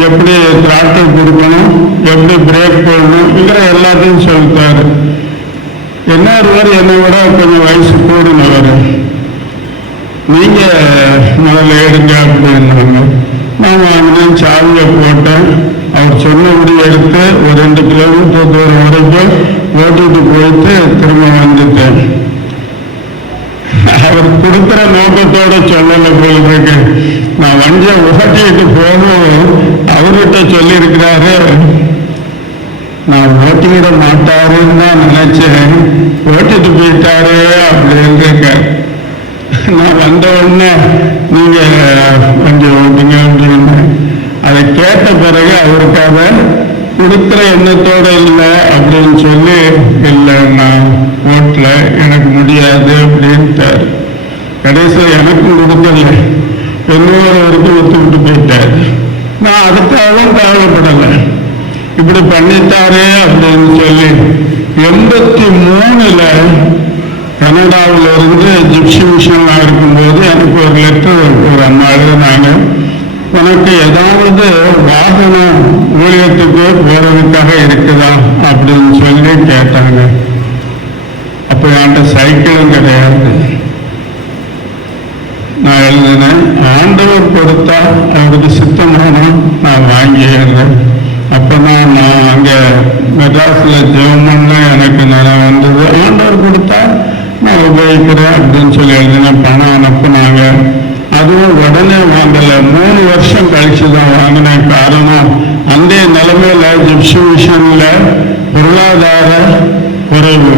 எப்படி த்ராட்டில் கொடுக்கணும், எப்படி பிரேக் போடணுங்கிற எல்லாத்தையும் சொல்லிட்டாரு. இன்னொருவர் என்னை விட கொஞ்சம் வயசு கூடினவர், நீங்க முதல்ல எடுங்க அப்படின்னாங்க. நான் வாங்கினேன், சாவியை போட்டேன். அவர் சொன்னபடி எடுத்து ஒரு 2 கிலோமீட்டர் தூரம் வரைக்கும் ஓட்டிட்டு போயிட்டு திரும்ப வந்துட்டேன். அவர் கொடுக்குற நோக்கத்தோட சொல்லலை போயிருக்கு. நான் வண்டியை ஓட்டிட்டு போகும் அவர்கிட்ட சொல்லியிருக்கிறாரு, நான் ஓட்டிவிட மாட்டாருன்னு தான் நினைச்சேன், ஓட்டிட்டு போயிட்டாரு அப்படின்னு இருக்க. நான் வந்த உடனே நீங்க வண்டி ஓட்டுங்க அப்படின்னு அதை கேட்ட பிறகு அவருக்காக கொடுக்குற எண்ணத்தோட இல்லை அப்படின்னு சொல்லி, இல்லை நான் ஓட்டல, எனக்கு முடியாது அப்படின்ட்டார். கடைசியில் எனக்கும் கொடுக்கல, இன்னொருவருக்கு ஒத்துக்கிட்டு போயிட்டார். நான் அதுக்காக கவலைப்படலை, இப்படி பண்ணிட்டாரே அப்படின்னு சொல்லி 83 கனடாவில் இருந்து ஜிப்சி மிஷனாக இருக்கும்போது எனக்கு ஒரு லெட்டர் ஒரு அம்மா எழுதினாங்க. உனக்கு ஏதாவது வாகனம் ஊழியத்துக்கு போறதுக்காக இருக்குதா அப்படின்னு சொல்லி கேட்டாங்க. அப்போ என்கிட்ட சைக்கிளும் கிடையாது. நான் எழுதினேன், ஆண்டவர் கொடுத்தா அவருக்கு சித்தமானா நான் வாங்கிடுறேன். அப்போதான் நான் அங்கே மெட்ராஸில் ஜெர்மன்ல எனக்கு நான் வந்தது, ஆண்டவர் கொடுத்தா நான் உபயோகிக்கிறேன் அப்படின்னு சொல்லி எழுதினேன். பணம் அனுப்புனாங்க. அதுவும் உடனே வாங்கலை, 3 வருஷம் கழிச்சு தான் வாங்கினேன். காரணம், அந்த நிலைமையில ஜிப்சி மிஷன்ல பொருளாதார குறைவு.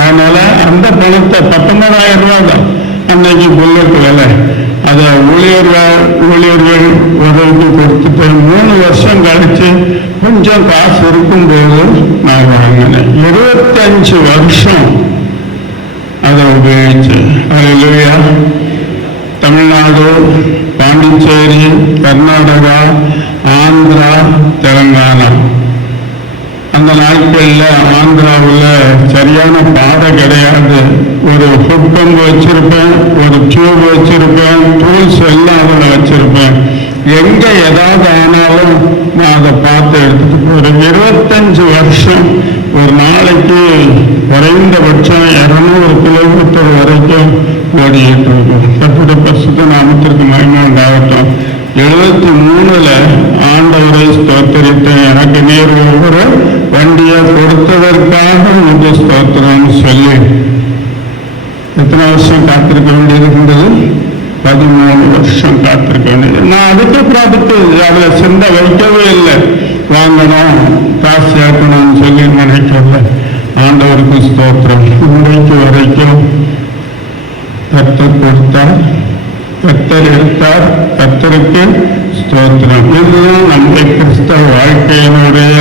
அதனால அந்த பணத்தை 19,000 ரூபாய் தான் அன்னைக்கு புல்லட் விலை. அதை ஊழியர்கள் உதவிக்கு கொடுத்துட்டு 3 வருஷம் கழிச்சு கொஞ்சம் காசு இருக்கும்போது நான் வாங்கினேன். 25 வருஷம் அதை உபயோகிச்சு. அல்லேலூயா. தமிழ்நாடு, பாண்டிச்சேரி, கர்நாடகா, ஆந்திரா, தெலுங்கானா, அந்த நாட்களில் ஆந்திராவில் சரியான பாதை கிடையாது. ஒரு ஃபுட் பம்ப் வச்சிருப்பேன், ஒரு டியூப் வச்சிருப்பேன், டூல்ஸ் எல்லாம் அதில் வச்சிருப்பேன். எங்கே ஏதாவது ஆனாலும் நான் அதை பார்த்து எடுத்துட்டு ஒரு 25 வருஷம் ஒரு நாளைக்கு குறைந்தபட்சம் 200 கிலோமீட்டர் வரைக்கும் ஓடிட்டு இருக்கும். கர்த்தருடைய பரிசுத்த நாமத்திற்கு மகிமை உண்டாகட்டும். 73 ஆண்டவரை ஸ்தோத்திரித்தேன். எனக்கு நீர் ஒவ்வொரு வண்டியை கொடுத்ததற்காக உங்க ஸ்தோத்திரம்னு சொல்லி எத்தனை வருஷம் காத்திருக்க வேண்டியிருக்கின்றது? 13 வருஷம் காத்திருக்க வேண்டியது. நான் அதுக்கு அதில் சிந்த வைக்கவே இல்லை. வாங்கணும், காசு சேர்க்கணும்னு சொல்லி நினைக்கல. ஆண்டவருக்கு ஸ்தோத்திரம். இன்றைக்கு வரைக்கும் கர்த்தர் கொடுத்தார், கர்த்தர் எடுத்தார், கர்த்தருக்கு ஸ்தோத்திரம். இதுதான் நம்முடைய கிறிஸ்தவ வாழ்க்கையினுடைய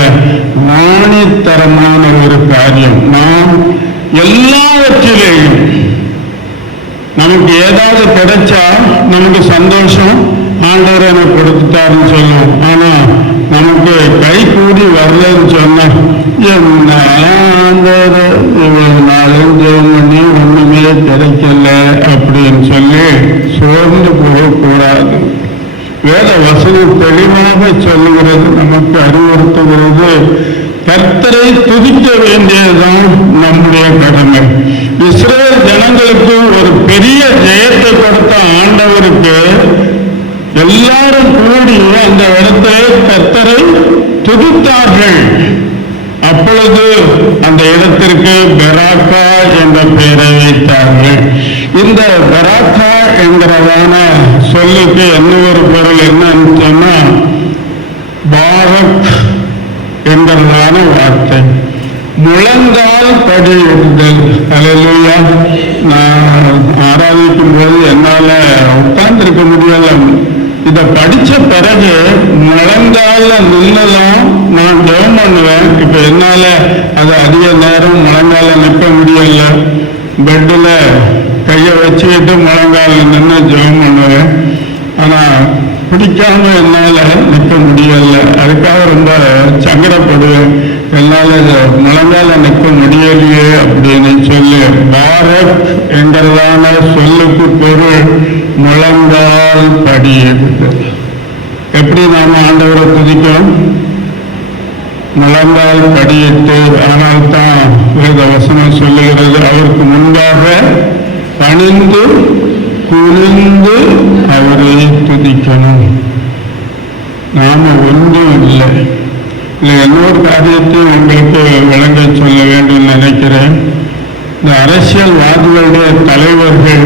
மானித்தரமான ஒரு காரியம். நாம் எல்லாவற்றிலேயும் நமக்கு ஏதாவது கிடைச்சா நமக்கு சந்தோஷம், ஆண்டவர் எனக்கு கொடுத்துட்டாருன்னு சொல்லுவோம். ஆனா நமக்கு கை கூடி வரலன்னு சொன்னா, என்ன ஆண்டவர் இவ்வளவு நாளும் ஜெபம் பண்ணி ஒண்ணுமே கிடைக்கல அப்படின்னு சொல்லி சோர்ந்து போகக்கூடாது. வேத வசனம் தெளிவாக சொல்லுகிறது, நமக்கு அறிவுறுத்துகிறது. கர்த்தரை துதிக்க வேண்டியதுதான் நம்முடைய கடமை. இஸ்ரவேல் ஜனங்களுக்கு ஒரு பெரிய ஜெயத்தை கொடுத்த ஆண்டவருக்கு எல்லாரும் கூடி அந்த இடத்தை கர்த்தரை துதித்தார்கள். அப்பொழுது அந்த இடத்திற்கு பெராக்கா என்ற பெயரை வைத்தார்கள். இந்த பெராக்கா என்கிறதான சொல்லுக்கு என்ன ஒரு பொருள் என்னன்னு சொன்னா, பாரக் என்கிறதான வார்த்தை, முழங்கால் படியிடுதல். அல்லேலூயா. நான் ஆராதிக்கும் போது என்னால உட்கார்ந்திருக்க முடியல. இதை படிச்ச பிறகு முழங்கால நின்றுதான் நான் ஜெபம் பண்ணுவேன். இப்ப என்னால அது அதிக நேரம் முழங்கால நிற்க முடியல. பெட்டில் கையை வச்சுக்கிட்டு முழங்கால நின்று ஜெபம் பண்ணுவேன். ஆனா பிடிக்காம என்னால நிற்க முடியல. அதுக்காக ரொம்ப சங்கடப்படுவேன். என்னால முழங்கால நிற்க முடியலையே அப்படின்னு சொல்லி. பாரத் என்கிறதான சொல்லுக்கு பொருள் முழங்கால் படியிடுதல். எப்படி நாம ஆண்டவரை துதிக்கிறோம்? முழங்கால் படியிட்டு. ஆனால் தான் வேத வசனம் சொல்லுகிறது, அவருக்கு முன்பாக பணிந்து குனிந்து அவரை துதிக்கணும். நாம ஒன்றும் இல்லை. இன்னொரு காரியத்தையும் உங்களுக்கு விளங்க சொல்ல வேண்டும் நினைக்கிறேன். இந்த அரசியல்வாதிகளுடைய தலைவர்கள்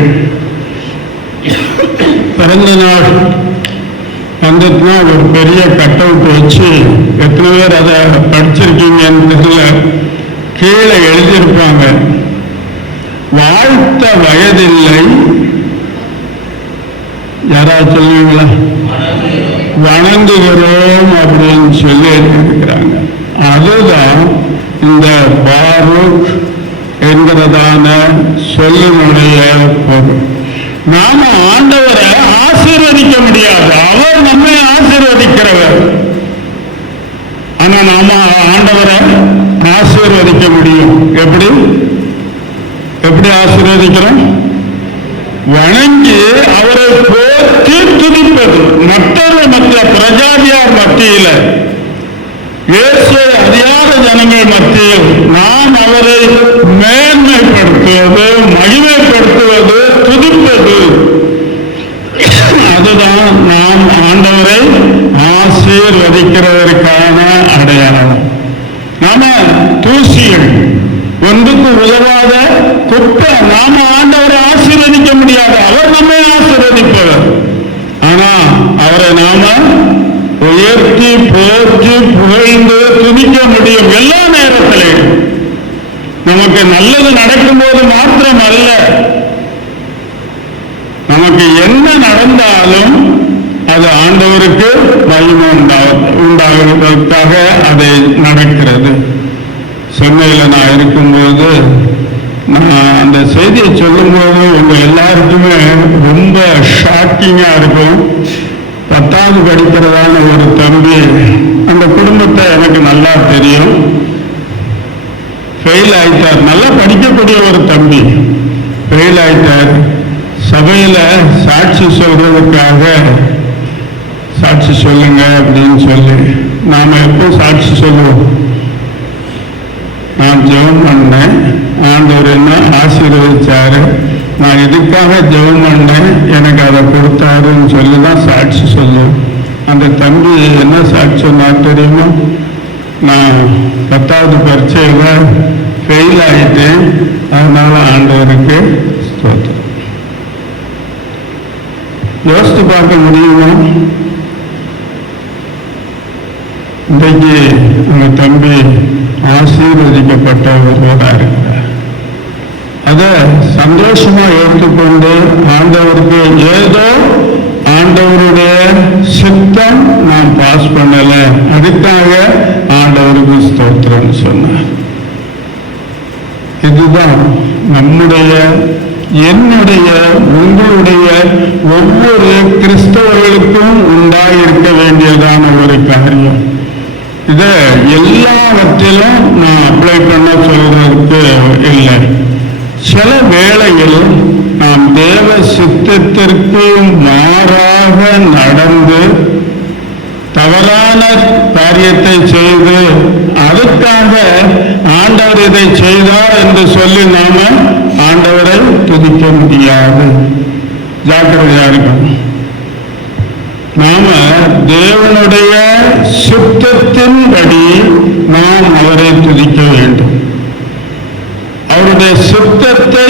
பிறந்த நாள் வந்துட்டுனா ஒரு பெரிய கட் அவுட் வச்சு, எத்தனை பேர் அதை படிச்சிருக்கீங்கன்னு கீழே எழுதியிருப்பாங்க, வாழ்த்த வயதில்லை. யாராவது சொல்லுவீங்களா? வணங்குகிறோம் அப்படின்னு சொல்லி எழுதியிருக்கிறாங்க. அதுதான் இந்த பாரூக் என்கிறதான சொல்லினுடைய பொருள். நாம ஆண்டவரை ஆசீர்வதிக்க முடியாது, அவர் நம்மை ஆசீர்வதிக்கிறவர். ஆனா நாம ஆண்டவரை ஆசீர்வதிக்க முடியும். எப்படி எப்படி ஆசீர்வதிக்கிறோம்? வணங்கி அவரை போற்றி துதிப்பது. மற்ற பிரஜாதியார் மத்தியில, இயேசுவை அறியாத ஜனங்கள் மத்தியில் நாம் அவரை மேன்மைப்படுத்துவது, மகிமைப்படுத்துவது, துதிப்பது, அதுதான் நாம் ஆண்டவரை ஆசீர்வதிக்கிறதற்கான அடையாளம். நாம தூசிகள், ஒன்றுக்கு உதவாத குப்பை, நாம ஆண்டவரை ஆசீர்வதிக்க முடியாது, அவர் நம்மை ஆசீர்வதிப்பவர். ஆனா அவரை நாம உயர்த்தி போற்றி புகழ்ந்து துதிக்க முடியும். எல்லா நேரத்திலையும் நமக்கு நல்லது நடக்கும் போது மாத்திரம் அல்ல, நமக்கு என்ன நடந்தாலும் அது ஆண்டவருக்கு மகிமை உண்டாகுவதற்காக அதை நடக்கிறது. சென்னையில் நான் இருக்கும்போது நான் அந்த செய்தியை சொல்லும்போது உங்க எல்லாருக்குமே ரொம்ப ஷாக்கிங்கா இருக்கும். 10வது படிக்கிறதான ஒரு தம்பி, அந்த குடும்பத்தை எனக்கு நல்லா தெரியும், ஃபெயில் ஆயிட்டார். நல்லா படிக்கக்கூடிய ஒரு தம்பி ஃபெயில் ஆயிட்டார். சபையில சாட்சி சொல்றதுக்காக சாட்சி சொல்லுங்க அப்படின்னு சொல்லி நாம எப்போ சாட்சி சொல்லுவோம்? நான் ஜெபம் பண்ணேன், ஆண்டவர் என்ன ஆசீர்வதிச்சாரு, நான் இதுக்காக ஜெபம் பண்ணேன், எனக்கு அதை கொடுத்தாருன்னு சொல்லி தான் சாட்சி சொல்லுவேன். அந்த தம்பி என்ன சாட்சி சொன்னார் தெரியுமா? நான் 10வது பரீட்சையில ஃபெயில் ஆயிட்டேன், அதனால ஆண்டவருக்கு ஸ்தோத்திரம். யோசித்து பார்க்க முடியுமா? இன்றைக்கு அந்த தம்பி ஆசீர்வதிக்கப்பட்ட ஒருவராக இருக்கிறார். அதை சந்தோஷமா ஏற்றுக்கொண்டு ஆண்டவருக்கு ஏதோ ஆண்டவருடைய சித்தம் நான் பாஸ் பண்ணல, அதுக்காக ஆண்டவருக்கு ஸ்தோத்திரம் சொன்னார். இதுதான் நம்முடைய, என்னுடைய, உங்களுடைய ஒவ்வொரு கிறிஸ்தவர்களுக்கும் உண்டாயிருக்க வேண்டியதான ஒரு காரியம். இதை எல்லாவற்றிலும் நான் அப்ளை பண்ண சொல்றதுக்கு இல்லை. சில வேளையில் நாம் தேவ சித்தத்திற்கு மாறாக நடந்து தவறான காரியத்தை செய்து அதுக்காக ஆண்டவர் இதை செய்தார் என்று சொல்லி நாம ஆண்டவரை துதிக்க முடியாது. ஜாக்கிரதையா இருக்கணும். நாம தேவனுடைய சித்தத்தின்படி நாம் அவரை துதிக்க வேண்டும். அவருடைய சித்தத்தை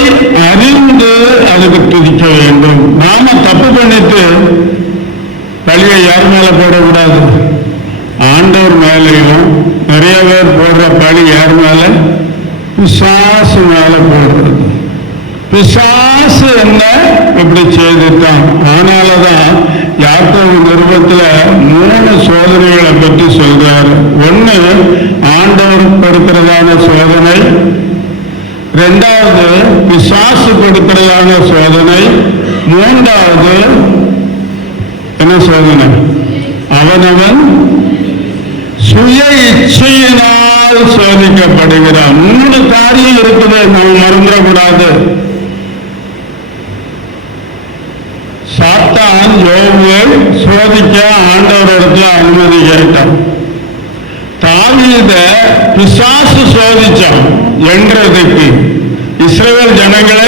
அறிந்து அதுக்கு துதிக்க வேண்டும். நாம தப்பு பண்ணிட்டு பழியை யார் மேல போடக்கூடாது? ஆண்டவர் மேலையும். நிறைய பேர் போடுற பழி யார் மேல? பிசாசு மேல போடுறது. பிசாசு என்ன இப்படி செய்துட்டான். ஆனாலதான் யாக்கோபு நிருபத்துல 3 சோதனைகளை பற்றி சொல்றாரு. ஒண்ணு ஆண்டவர் கொடுக்கிறதான சோதனை, 2வது பிசாசு கொடுக்கிறதான சோதனை, 3வது என்ன சோதனை? அவனவன் சுய இச்சையினால் சோதிக்கப்படுகிறான். 3 காரியம் இருக்குது, நாம் மறந்துடக்கூடாது. சாத்தான் யோபுவை சோதிக்க ஆண்டவரிடத்துல அனுமதி கேட்டான். தாவீத பிசாசு சோதிச்சான் என்றதுக்கு இஸ்ரவேல் ஜனங்களை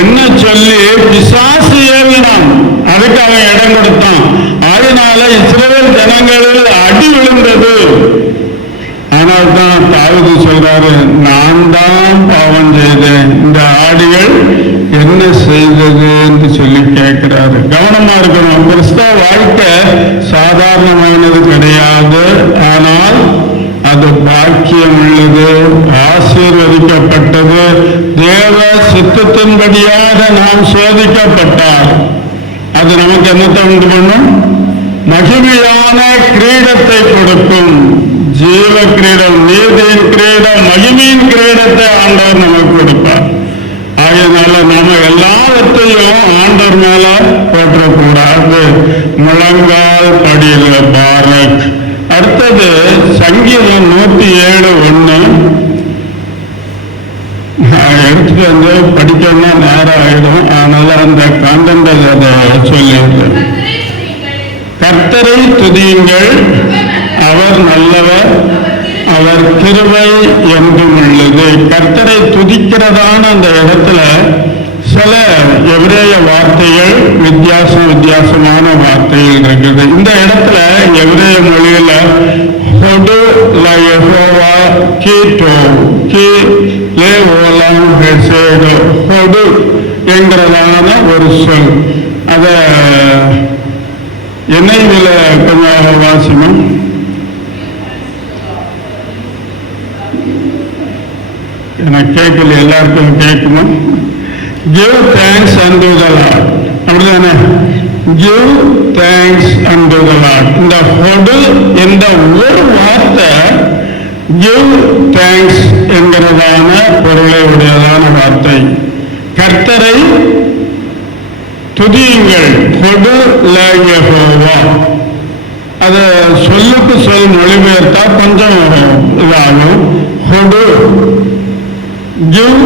என்ன சொல்லி பிசாசு ஏவினான், அதுக்கு அவன் இடம் கொடுத்தான். அதனால இஸ்ரவேல் ஜனங்களில் அடி விழுந்தது. ஆனால் தான் தாவீது சொல்றாரு, நான் தான் பாவம் செய்தேன், இந்த ஆடுகள் என்ன செய்தது என்று சொல்லி கேட்கிறாரு. கவனமா இருக்கணும். கிறிஸ்தவ வாழ்க்கை சாதாரணமானது கிடையாது. ஆனால் அது பாக்கியம் உள்ளது, ஆசீர்வதிக்கப்பட்டது. தேவ சித்தத்தின்படியாக நாம் சோதிக்கப்பட்டால் அது நமக்கு என்னத்தை உண்டு பண்ணும்? மகிமையான கிரீடத்தை கொடுக்கும். ஜீவ கிரீடம், நீதியின் கிரீடம், மகிமையின் கிரீடத்தை ஆண்டவர் நமக்கு கொடுப்பார். ஆகையினால நம்ம எல்லாவற்றையும் ஆண்டவர் மேல போற்றக்கூடாது. முழங்கால் படியில பாரக். அடுத்தது சங்கீதம் 107:1. எடுத்துட்டு வந்து படிக்கணும்னா நேரம் ஆயிடும். அதனால அந்த கண்டென்ட் அதை சொல்லிடுறேன். கர்த்தரை துதியுங்கள், அவர் நல்லவர், அவர் கிருபை என்றும் உள்ளது. கர்த்தரை துதிக்கிறதான அந்த இடத்துல சில எபிரேய வார்த்தைகள் வித்தியாசமான வார்த்தைகள் இருக்குது. இந்த இடத்துல எபிரேய மொழியில ஹொடு லயஹோவா கீட்டோ கீ லே ஓலாம் ஹெசேடு ஹொடு என்கிறதான ஒரு சொல். அதை என்னையில கொஞ்சம் வாசிக்கணும். எனக்கு கேட்கல, எல்லாருக்கும் கேட்கணும். Give thanks unto the Lord. அப்படிதானே? Give thanks unto the Lord. இந்த ஹொடு என்ற ஒரு வார்த்தை give thanks என்கிறதான பொருளை உடையதான வார்த்தை. கர்த்தரை துதியுங்கள், ஹொடு லயஹோவா. அதை சொல்லுக்கு சொல் மொழிபெயர்த்தா கொஞ்சம் இதாகும். ஹொடு give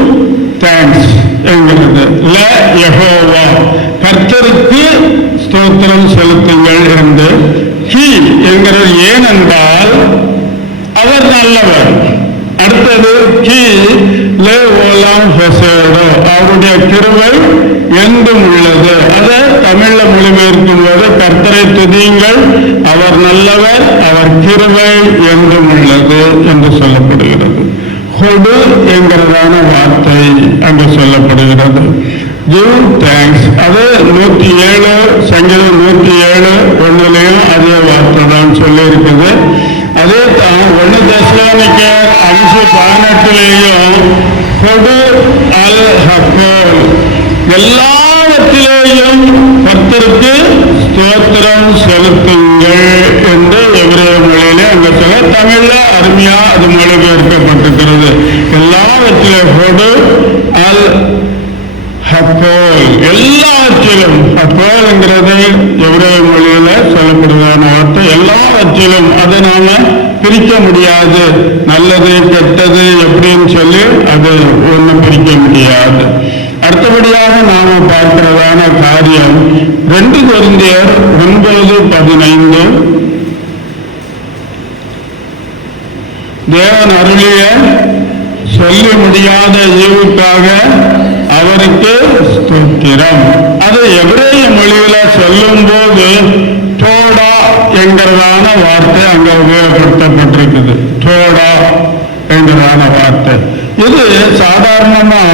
thanks என்கிறது. லயஹோவா கர்த்தருக்கு ஸ்தோத்திரம் செலுத்துங்கள் என்று. ஹி என்கிறது ஏனென்றால் அவர் நல்லவர். அடுத்தது ஹி லே ஓலாம் ஹெசேடோ அவருடைய கிருபை என்றும் உள்ளது. அதை தமிழ்ல மொழிபெயர்க்கும் போது கர்த்தரை துதியுங்கள், அவர் நல்லவர், அவர் கிருபை என்றும் உள்ளது என்று சொல்லப்படுகிறது. ஹொடு என்கிறதான வார்த்தை அங்கு சொல்லப்படுகிறது. Give thanks. அது 107 சங்கீதம் 107:1 அதே வார்த்தை தான் சொல்லி இருக்குது. அதே தான் 1 தெசலோனிக்கர் 5:18 ஹொடு அல் ஹக்கோல் எல்லாவற்றிலேயும் கர்த்தருக்கு ஸ்தோத்திரம் செலுத்துங்கள் என்று எபிரேய மொழியிலே அங்க சொல்ல. தமிழ்ல அருமையா அது மொழிபெயர்க்கப்பட்டிருக்கிறது. எல்லாவற்றிலும் ஹொடு அல் ஹக்கோல் எல்லாவற்றிலும். ஹக்கோல்ங்கிறது எபிரேய மொழியில சொல்லப்படுவதான வார்த்தை. எல்லாவற்றிலும் அதை நாம பிரிக்க முடியாது. நல்லது கெட்டது எப்படின்னு சொல்லி அது ஒன்றும் பிரிக்க முடியாது. அடுத்தபடியாக நாம பார்க்கிறதான காரியம் 2 கொரிந்தியர் 9:15. தேவன் அருளிய சொல்ல முடியாத ஈவுக்காக அவருக்கு ஸ்தோத்திரம். அது எபிரேய மொழியில சொல்லும் போது தோடா என்கிறதான வார்த்தை அங்க உபயோகப்படுத்தப்பட்டிருக்குது. தோடா என்கிறதான வார்த்தை. இது சாதாரணமா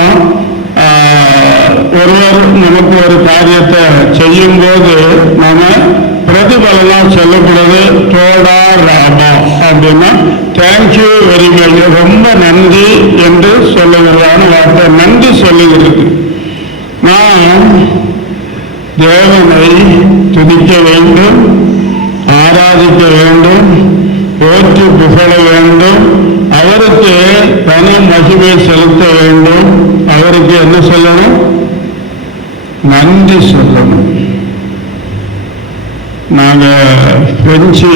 ஒருவர் நமக்கு ஒரு காரியத்தை செய்யும் போது நாம பிரதிபலனா சொல்லப்படுறது தோடா ராபா அப்படின்னா தேங்க்யூ வெரி மச், ரொம்ப நன்றி என்று சொல்லுகிறதான வார்த்தை. நன்றி சொல்லுகிறது. நாம் தேவனை துதிக்க வேண்டும், ஆராதிக்க வேண்டும், போற்றி புகழ வேண்டும், அவருக்கு தன மகிமை செலுத்த வேண்டும். அவருக்கு என்ன சொல்லணும்? நன்றி சொல்லணும். நாங்கள் பிரெஞ்சு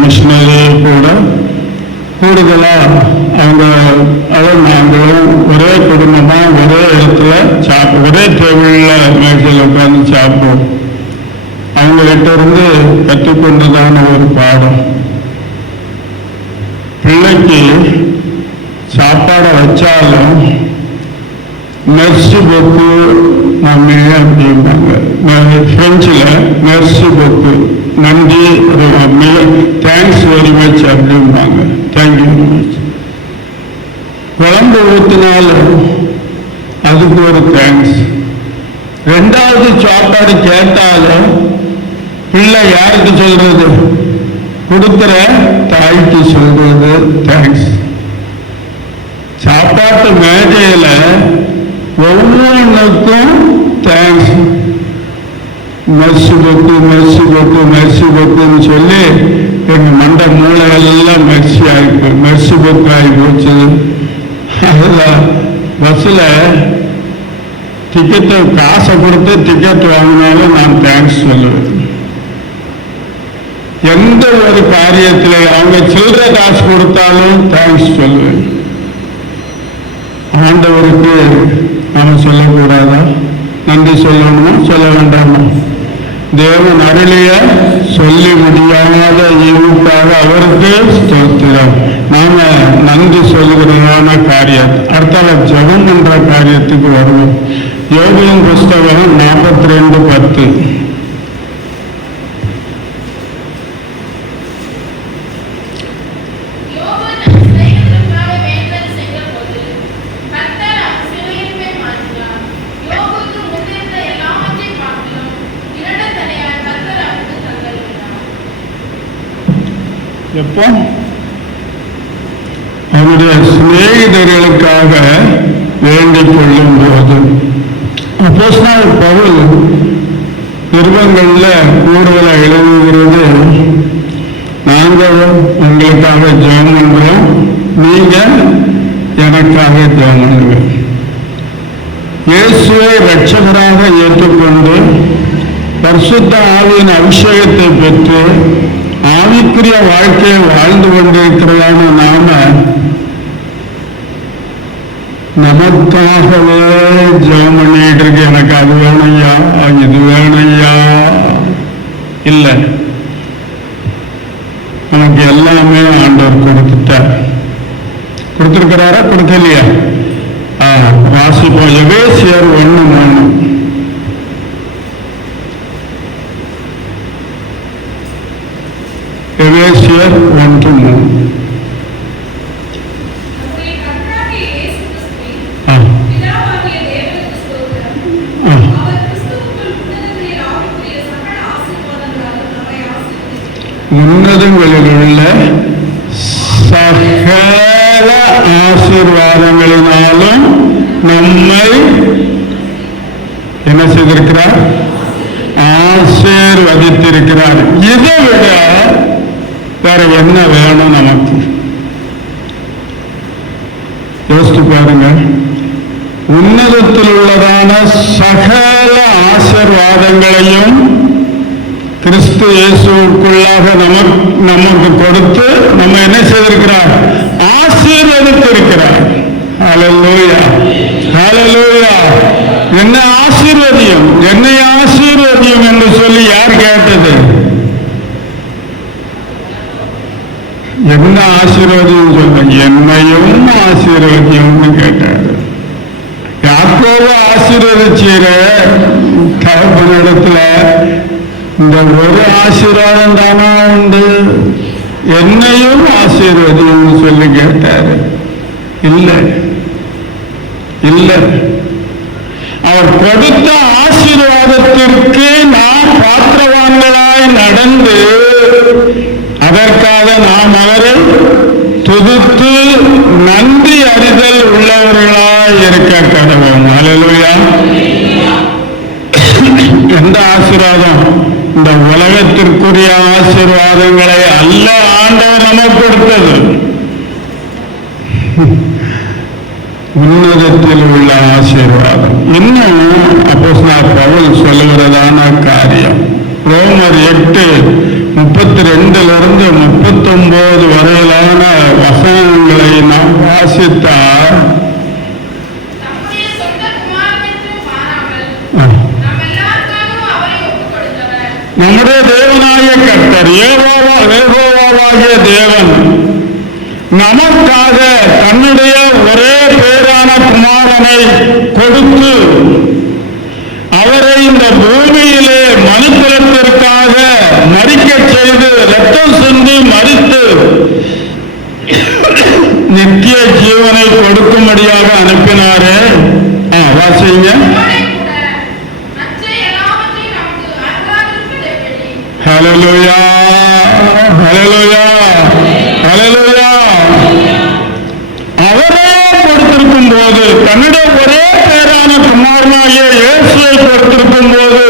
மிஷினரி கூட கூடுதலா நாங்களும் ஒரே குடும்பமா ஒரே இடத்துல ஒரே டேபிள்ல மேசையில் உட்கார்ந்து சாப்பிடுவோம். அவங்ககிட்ட இருந்து கற்றுக்கொண்டதான ஒரு பாடம், பிள்ளைக்கு சாப்பாடை வச்சாலும் மெர்சி பொக்கு மம்மி அப்படிம்பாங்க. பிரெஞ்சில் மெர்சி பொக்கு நன்றி, தேங்க்ஸ் வெரி மச் அப்படிம்பாங்க. Thank you very much. குழம்பு ஊற்றினாலும் அதுக்கு ஒரு தேங்க்ஸ். 2வது சாப்பாடு கேட்டாலும் பிள்ளை யாருக்கு சொல்றது? கொடுக்கிற தாய்க்கு சொல்றது தேங்க்ஸ். சாப்பாட்டு மேஜையில ஒவ்வொன்றுக்கும் தேங்க்ஸ், மெர்சி பொக்கு மெர்சி பொக்கு மெர்சி பொக்குன்னு சொல்லி எங்க மண்டை மூளை எல்லாம் மெர்சி ஆயிருக்கு, மெர்சி புக் ஆகி போச்சு. அதுல பஸ்ல டிக்கெட்டை காசை கொடுத்து டிக்கெட் வாங்கினாலும் நான் தேங்க்ஸ் சொல்லுவேன். எந்த ஒரு காரியத்தில் அவங்க சில்லறை காசு கொடுத்தாலும் தேங்க்ஸ் சொல்லுவேன். ஆண்டவருக்கு நாம சொல்லக்கூடாதா? நன்றி சொல்லணுமா சொல்ல வேண்டாமா? தேவன் அருளிய சொல்லி முடியாத ஈவுக்காக அவருக்கு ஸ்தோத்திரம். நாம நன்றி சொல்லுகிறதான காரியம். அடுத்த ஜெபம் என்ற காரியத்துக்கு வருவோம். யோபின் புஸ்தகம் 42:10. எப்போ அவருடைய சிநேகிதர்களுக்காக வேண்டிக் கொள்ளும் போது அப்போஸ்தலன் பவுல் நிருபங்கள்ல கூடுதலாக எழுதுகிறது, நாங்கள் உங்களுக்காக ஜெபம் பண்றோம், நீங்க எனக்காக ஜெபம் பண்ணுங்க. இயேசுவை இரட்சகராக ஏற்றுக்கொண்டு பரிசுத்த ஆவியின் அபிஷேகத்தை பெற்று ஆவிக்குரிய வாழ்க்கையை வாழ்ந்து கொண்டிருக்கிறதான நாம நமக்காகவே ஜெபம் பண்ணிட்டு இருக்கு. எனக்கு அது வேணையா, இது வேணையா இல்லை. நமக்கு எல்லாமே ஆண்டவர் கொடுத்திருக்கிறாரா, கொடுக்கலையா? வாசிப்போம். எபேசியர் 1:3. எபேசியர் 1:3. உன்னதங்களில் உள்ள சகல ஆசீர்வாதங்களினாலும் நம்மை என்ன செய்திருக்கிறார்? ஆசீர்வதித்திருக்கிறார். இதை விட வேற என்ன வேணும் நமக்கு? யோசித்து பாருங்க. உன்னதத்தில் உள்ளதான சகல ஆசீர்வாதங்களையும் கிறிஸ்து இயேசுக்குள்ளாக நமக்கு கொடுத்து நம்ம என்ன செய்திருக்கிறார்? ஆசீர்வதித்திருக்கிறார். ஹல்லேலூயா, ஹல்லேலூயா. என்ன ஆசீர்வதியும், என்னை ஆசீர்வதியும் என்று சொல்லி யார் கேட்டது? என்ன ஆசீர்வதியும் சொல்லுங்க. என்னையும் ஆசீர்வதியும்னு கேட்டாரு. யாக்கோபு ஆசீர்வதிச்சீர தகப்பனிடத்துல இந்த ஒரு ஆசீர்வாதம் தானா உண்டு, என்னையும் ஆசீர்வதியும் சொல்லி கேட்டாரு. இல்லை இல்லை, அவர் கொடுத்த ஆசீர்வாதத்திற்கு நாம் பாத்திரவான்களாய் நடந்து அதற்காக நாம் அவரை துதித்து நன்றி அறிதல் உள்ளவர்களாய் இருக்க கடவுள். ஹல்லேலூயா. எந்த ஆசீர்வாதம்? இந்த உலகத்திற்குரிய ஆசீர்வாதங்களை அல்ல ஆண்டவர் நமக்கு கொடுத்தது, உன்னதத்தில் உள்ள ஆசீர்வாதம். இன்னும் அப்போஸ்தலன் பவுல் சொல்லுகிறதான காரியம் ரோமர் 8:32 39 வரையிலான வசனங்களை நாம் வாசித்தால் நம்முடைய தேவனாகிய கர்த்தர் யெகோவாகிய தேவன் நமக்காக தன்னுடைய ஒரே பேரான குமாரனை கொடுத்து அவரை இந்த பூமியிலே மனுக்குலத்திற்காக மரிக்க செய்து ரத்தம் சிந்தி மரித்து நித்திய ஜீவனை கொடுக்கும்படியாக அனுப்பினாரே. வாசிங்க. ஹல்லேலூயா, ஹல்லேலூயா, ஹல்லேலூயா. அவரே கொடுத்திருக்கும் போது, தன்னுடைய ஒரே பேரான குமாரனாகிய இயேசுவை கொடுத்திருக்கும் போது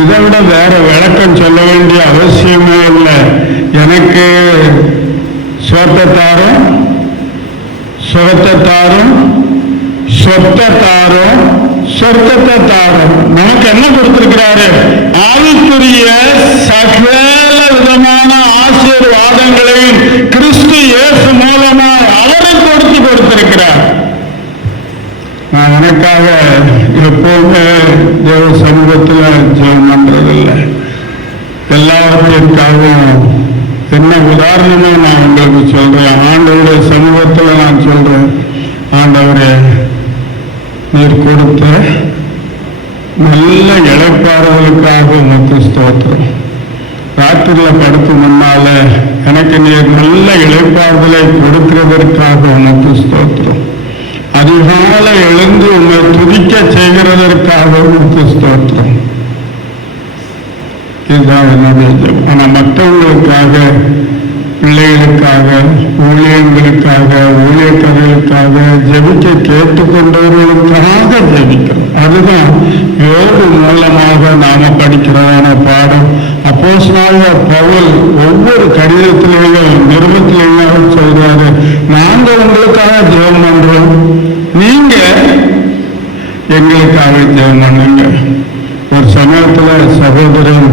இதை விட வேற விளக்கம் சொல்ல வேண்டிய அவசியமே இல்லை. எனக்கு சோத்தத்தாரும் சுகத்தத்தாரும் சொத்தத்தாரும் சொர்க்கத்தாரும் நமக்கு என்ன கொடுத்திருக்கிறாரு? ஆவிக்குரிய சகல விதமான ஆசீர்வாதங்களையும் கிறிஸ்து இயேசு மூலமா அவரை கொடுத்திருக்கிறார். நான் எனக்காக எப்பவுமே தேவ சமூகத்தில் ஜெபம் பண்றதில்லை. எல்லாவற்றிற்காகவும் என்ன உதாரணமா நான் உங்களுக்கு சொல்றேன். ஆண்டவருடைய சமூகத்தில் நான் சொல்றேன், ஆண்டவரே நீர் கொடுத்த நல்ல இளைப்பாறுதலுக்காக உமக்கு ஸ்தோத்திரம். ராத்திரியில் படுத்து முன்னால எனக்கு நீர் நல்ல இளைப்பாறுதலை கொடுக்கிறதற்காக உமக்கு ஸ்தோத்திரம். அதிகாலை எழுந்து உன்னை துதிக்க செய்கிறதற்காக உமக்கு ஸ்தோத்திரம். இதுதான் என்னுடைய ஜெபம். ஆனால் மற்றவங்களுக்காக, பிள்ளைகளுக்காக, ஊழியர்களுக்காக, ஊழியக்காரர்களுக்காக ஜெபிக்க கேட்டுக்கொண்டவர்களுக்காக ஜெபிக்கிறோம். அதுதான் யோபு மூலமாக நாம படிக்கிறதான பாடம். அப்போஸ்தலனாகிய பவுல் ஒவ்வொரு கடிதத்திலேயும் நிருபத்திலேயும் சொல்றாரு, நாங்க உங்களுக்காக ஜெபம் பண்றோம், நீங்க எங்களுக்காக ஜெபம் பண்ணுங்க. ஒரு சமயத்துல சகோதரன்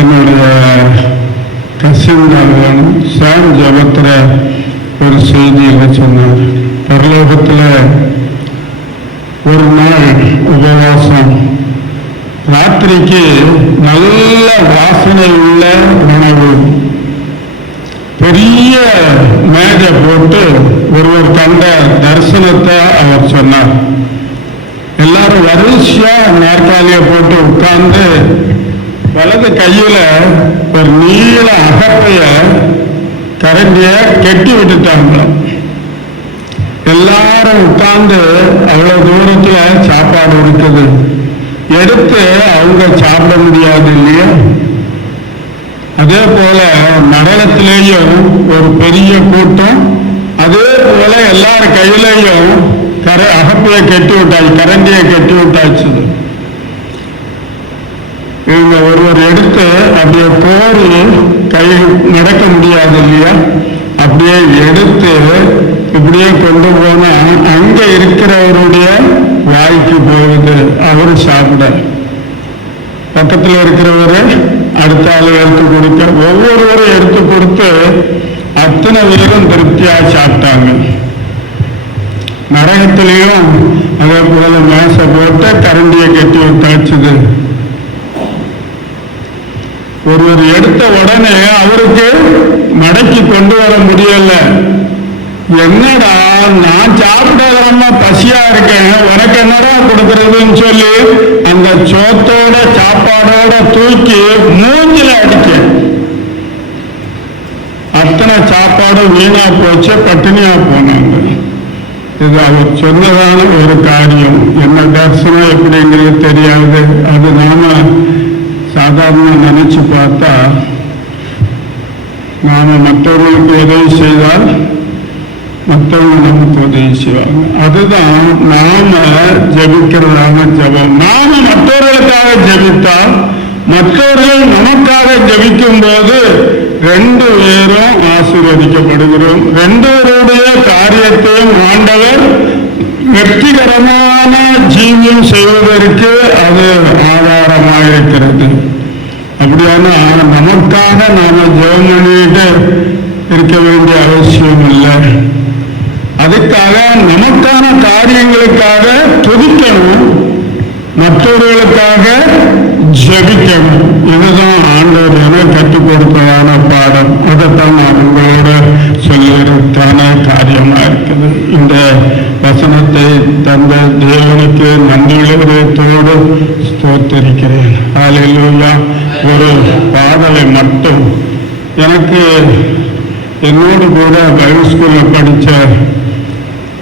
என்னுடைய கசின் சாம் ஜபத்துல ஒரு செய்தியில் சொன்னார். பரலோகத்தில் ஒரு நாள் உபவாசம், ராத்திரிக்கு நல்ல வாசனை உள்ள உணவு, பெரிய மேஜை போட்டு ஒருவர் கண்ட தரிசனத்தை அவர் சொன்னார். எல்லாரும் வரிசையா நாற்காலியை போட்டு உட்கார்ந்து வலது கையில ஒரு நீள அகப்பைய கரண்டிய கெட்டி விட்டுட்டாங்க. எல்லாரும் உட்கார்ந்து அவ்வளவு தூரத்துல சாப்பாடு இருக்குது, எடுத்து அவங்க சாப்பிட முடியாது இல்லையா? அதே போல நகரத்திலேயும் ஒரு பெரிய கூட்டம், அதே போல எல்லாரும் கையிலையும் அகப்பையை கெட்டி விட்டாச்சு, கரண்டியை கெட்டி விட்டாச்சு. இவங்க ஒருவர் எடுத்து அப்படியே கோரி கை நடக்க முடியாது இல்லையா? அப்படியே எடுத்து இப்படியே கொண்டு போனா அங்க இருக்கிறவருடைய வாய்க்கு போகுது, அவரு சாப்பிட. பக்கத்தில் இருக்கிறவரு அடுத்த ஆளு எடுத்து கொடுக்க, ஒவ்வொருவரும் எடுத்து கொடுத்து அத்தனை பேரும் திருப்தியா சாப்பிட்டாங்க. நரகத்திலையும் அதே போல மேசை போட்டு கரண்டியை கட்டி விட்டாச்சுது. ஒருவர் எடுத்த உடனே அவருக்கு மடக்கி கொண்டு வர முடியல. என்னடா நான் சாப்பிடாம பசியா இருக்கேன், உனக்கு என்னடா கொடுக்கறதுன்னு சொல்லி அந்த சோத்தோட சாப்பாடோட தூக்கி மூஞ்சில அடிக்க. அத்தனை சாப்பாடு வீணா போச்சு, பட்டினியா போனாங்க. இது அவர் சொன்னதான ஒரு காரியம். என்ன தரிசனம் எப்படிங்கிறது தெரியாது. அது நாம சாதாரண நினைச்சு பார்த்தா, நாம மற்றவர்களுக்கு உதவி செய்தால் மற்றவங்க நமக்கு உதவி செய்வாங்க. அதுதான் நாம ஜெபிக்கிறதான ஜெபம். நாம மற்றவர்களுக்காக ஜெபித்தால், மற்றவர்கள் நமக்காக ஜெபிக்கும் போது ரெண்டு பேரும் ஆசீர்வதிக்கப்படுகிறோம். ரெண்டு பேருடைய காரியத்தையும் ஆண்டவர் வெற்றிகரமான ஜீவியம் செய்வதற்கு அது ஆதாரமாக இருக்கிறது. அப்படியான நமக்காக நாம ஜெபம் பண்ணிட்டு இருக்க வேண்டிய அவசியம் இல்லை. அதுக்காக நமக்கான காரியங்களுக்காக துதிக்கணும், மற்றவர்களுக்காக ஜெபிக்கணும். இதுதான் ஆண்டவர் என கற்றுக் கொடுத்ததான பாடம். அதைத்தான் நான் உங்களோட சொல்லியிருக்கான காரியமா இருக்குது. இந்த வசனத்தை தந்த தேவனுக்கு நன்றியுள்ளவர்களோடு ஸ்தோத்திரிக்கிறேன். ஹல்லேலூயா. ஒரு பாடலை மட்டும், எனக்கு என்னோடு கூட பைபிள் ஸ்கூலில் படித்த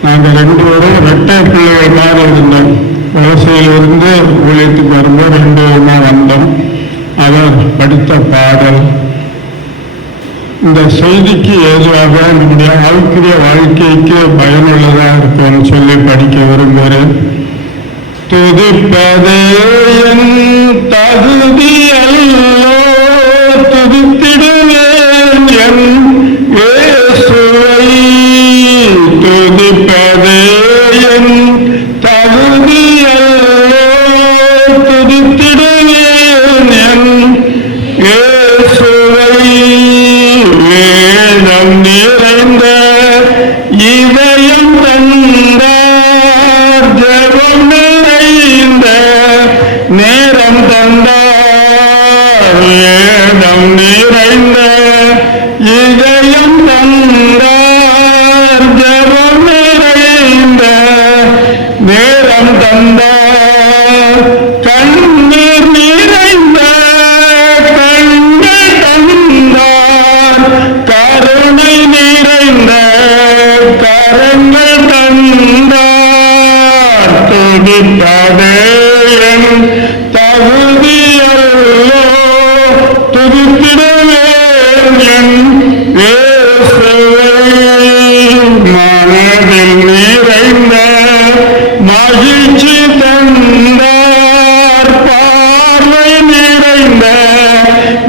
நாங்கள் ரெண்டு பேரும் ரெட்டை பிள்ளைகள் மாதிரி இருந்தோம். வலசையிலிருந்து ஊழியத்துக்கு வரும்போது ரெண்டு பேருமா வந்தோம். அவர் படித்த பாடல் இந்த செய்திக்கு ஏதுவாக நம்முடைய ஆவிக்குரிய வாழ்க்கைக்கு பயனுள்ளதாக இருக்கும்னு சொல்லி படிக்க விரும்புகிறேன். துதிப்பதே என் தகுதியல்லோ, துதித்திடுவேன் என் இயேசுவை. துதிப்பதே என் தகுதியல்லோ, துதித்திடுவேன் என் இயேசுவை. வேதம் நிறைந்த இதயம் தந்தார், ஜெபம் நிறைந்த நேரம் தந்தார். வேதம் நிறைந்த இதயம் தந்தார், ஜெபம் நிறைந்த நேரம் தந்தார். கண்ணீர் நிறைந்த கண்ணை தந்தார், கருணை நிறைந்த கரங்கள் தந்தார். துதிப்பதே என் தகுதியல்லோ, துதித்திடுவேன் என் இயேசுவை. மனதில் நிறைந்த மகிழ்ச்சி தந்தார், பார்வை நிறைந்த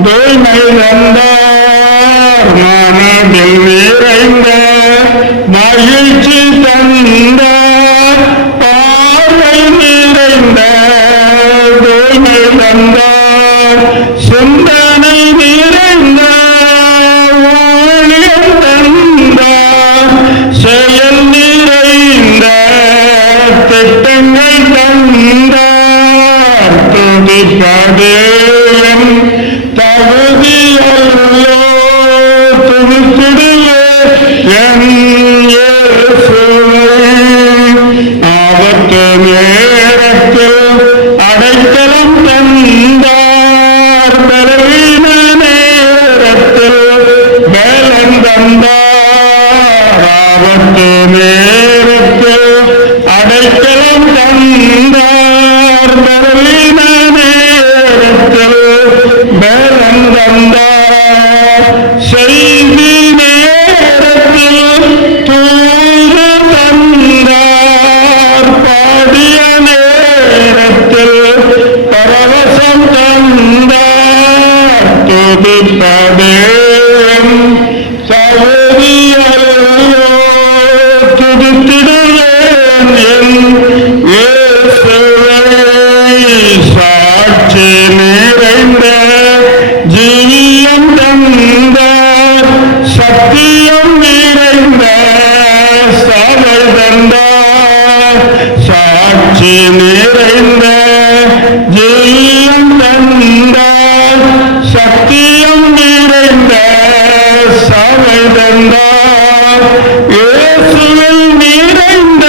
தூய்மை தந்தார். மனதில் நிறைந்த மகிழ்ச்சி தந்தார், பார்வை நிறைந்த தூய்மை தந்தார். சிந்தனை நிறைந்த ஊழியம் தந்தார், செயல் நிறைந்த திட்டங்கள் தந்தார். துதிப்பதே என் தகுதியல்லோ, துதித்திடுவேன் என் இயேசுவை. ஆபத்து நேரத்தில் அடைக்கலம் தந்தார், பலவீன நேரத்தில் பலன் தந்தார். ஆபத்து நேரத்தில் அடைக்கலம் தந்தார், பலவீன நேரத்தில் பலன் தந்தார். செய்தி நேரத்தில் தூது தந்தார், பாடிய நேரத்தில் பரவசம் தந்தார். துதிப்பதே என் தகுதியல்லோ, துதித்திடுவேன் என் இயேசுவை. சாட்சி நிறைந்த ஜீவியம் தந்தார், சத்தியம் நிறைந்த சபை தந்தார். சாட்சி நிறைந்த ஜீவியம் தந்தார், சத்தியம் நிறைந்த சபை தந்தார். இயேசுவில் நிறைந்த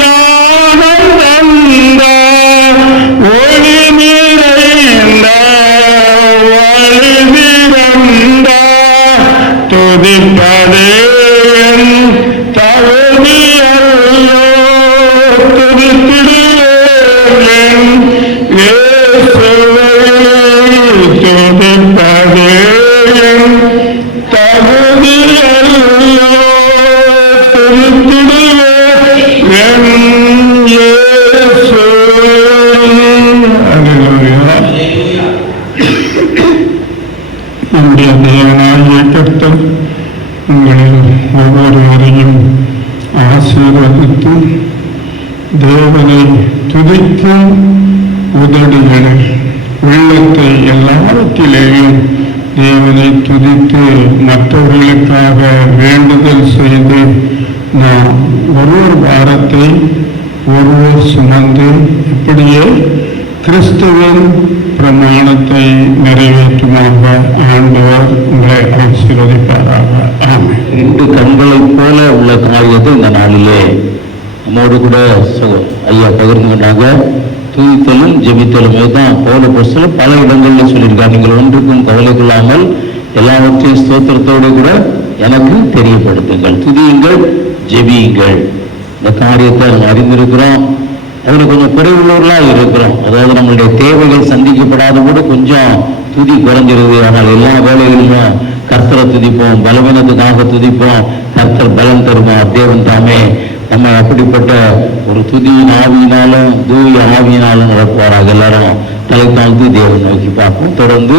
ஞானம் தந்தார், ஒளி நிறைந்த வழி நிறைந்தார். துதிப்பதே என் தகுதியல்லோ, துதித்திடுவேன் என் இயேசுவை. துதிப்பதே என் தகுதியல்லோ, துதித்திடுவேன் என் இயேசுவை. அல்லேலூயா. நம்முடைய தேவனாகிய கர்த்தர் உங்களில் ஒவ்வொருவரையும் ஆசீர்வதித்து தேவனை துதிக்கும் உதடுகளை, உள்ளத்தை எல்லாவற்றிலேயும் தேவனை துதித்து மற்றவர்களுக்காக வேண்டுதல் செய்து நாம் ஒருவர் வாரத்தை ஒருவர் சுமந்து இப்படியே கிறிஸ்துவின் பிரமாணத்தை நிறைவேற்றுமாக ஆண்டவர் உங்களை ஆசீர்வதிப்பாராக. ஆமென். 2 கண்களைப் போல உள்ள காரியத்தை இந்த நாளிலே நம்மோடு கூட ஐயா பகிர்ந்து கொண்டாங்க. துதித்தலும் ஜெபித்தலும் இதுதான் பவுல் அப்போஸ்தலர் பல இடங்களில் சொல்லியிருக்காங்க. நீங்கள் ஒன்றுக்கும் கவலை கொள்ளாமல் எல்லாவற்றையும் ஸ்தோத்திரத்தோடு கூட எனக்கு தெரியப்படுத்துங்கள், துதியுங்கள், ஜெபியுங்கள். இந்த காரியத்தை நம்ம அறிந்திருக்கிறோம். அதில் கொஞ்சம் குறைவுள்ளவர்களாக இருக்கிறோம். அதாவது நம்மளுடைய தேவைகள் சந்திக்கப்படாத கூட கொஞ்சம் துதி குறைஞ்சிருது. ஆனால் எல்லா வேலைகளிலும் கர்த்தரை துதிப்போம், பலவீனத்துக்காக துதிப்போம். கர்த்தர் பலன் தருமா, தேவன் தாமே நம்ம அப்படிப்பட்ட ஒரு துதியின் ஆவியினாலும் தூய ஆவியினாலும் நடப்பாராக. எல்லாரும் தலை தாழ்ந்து தேவன் நோக்கி பார்ப்போம். தொடர்ந்து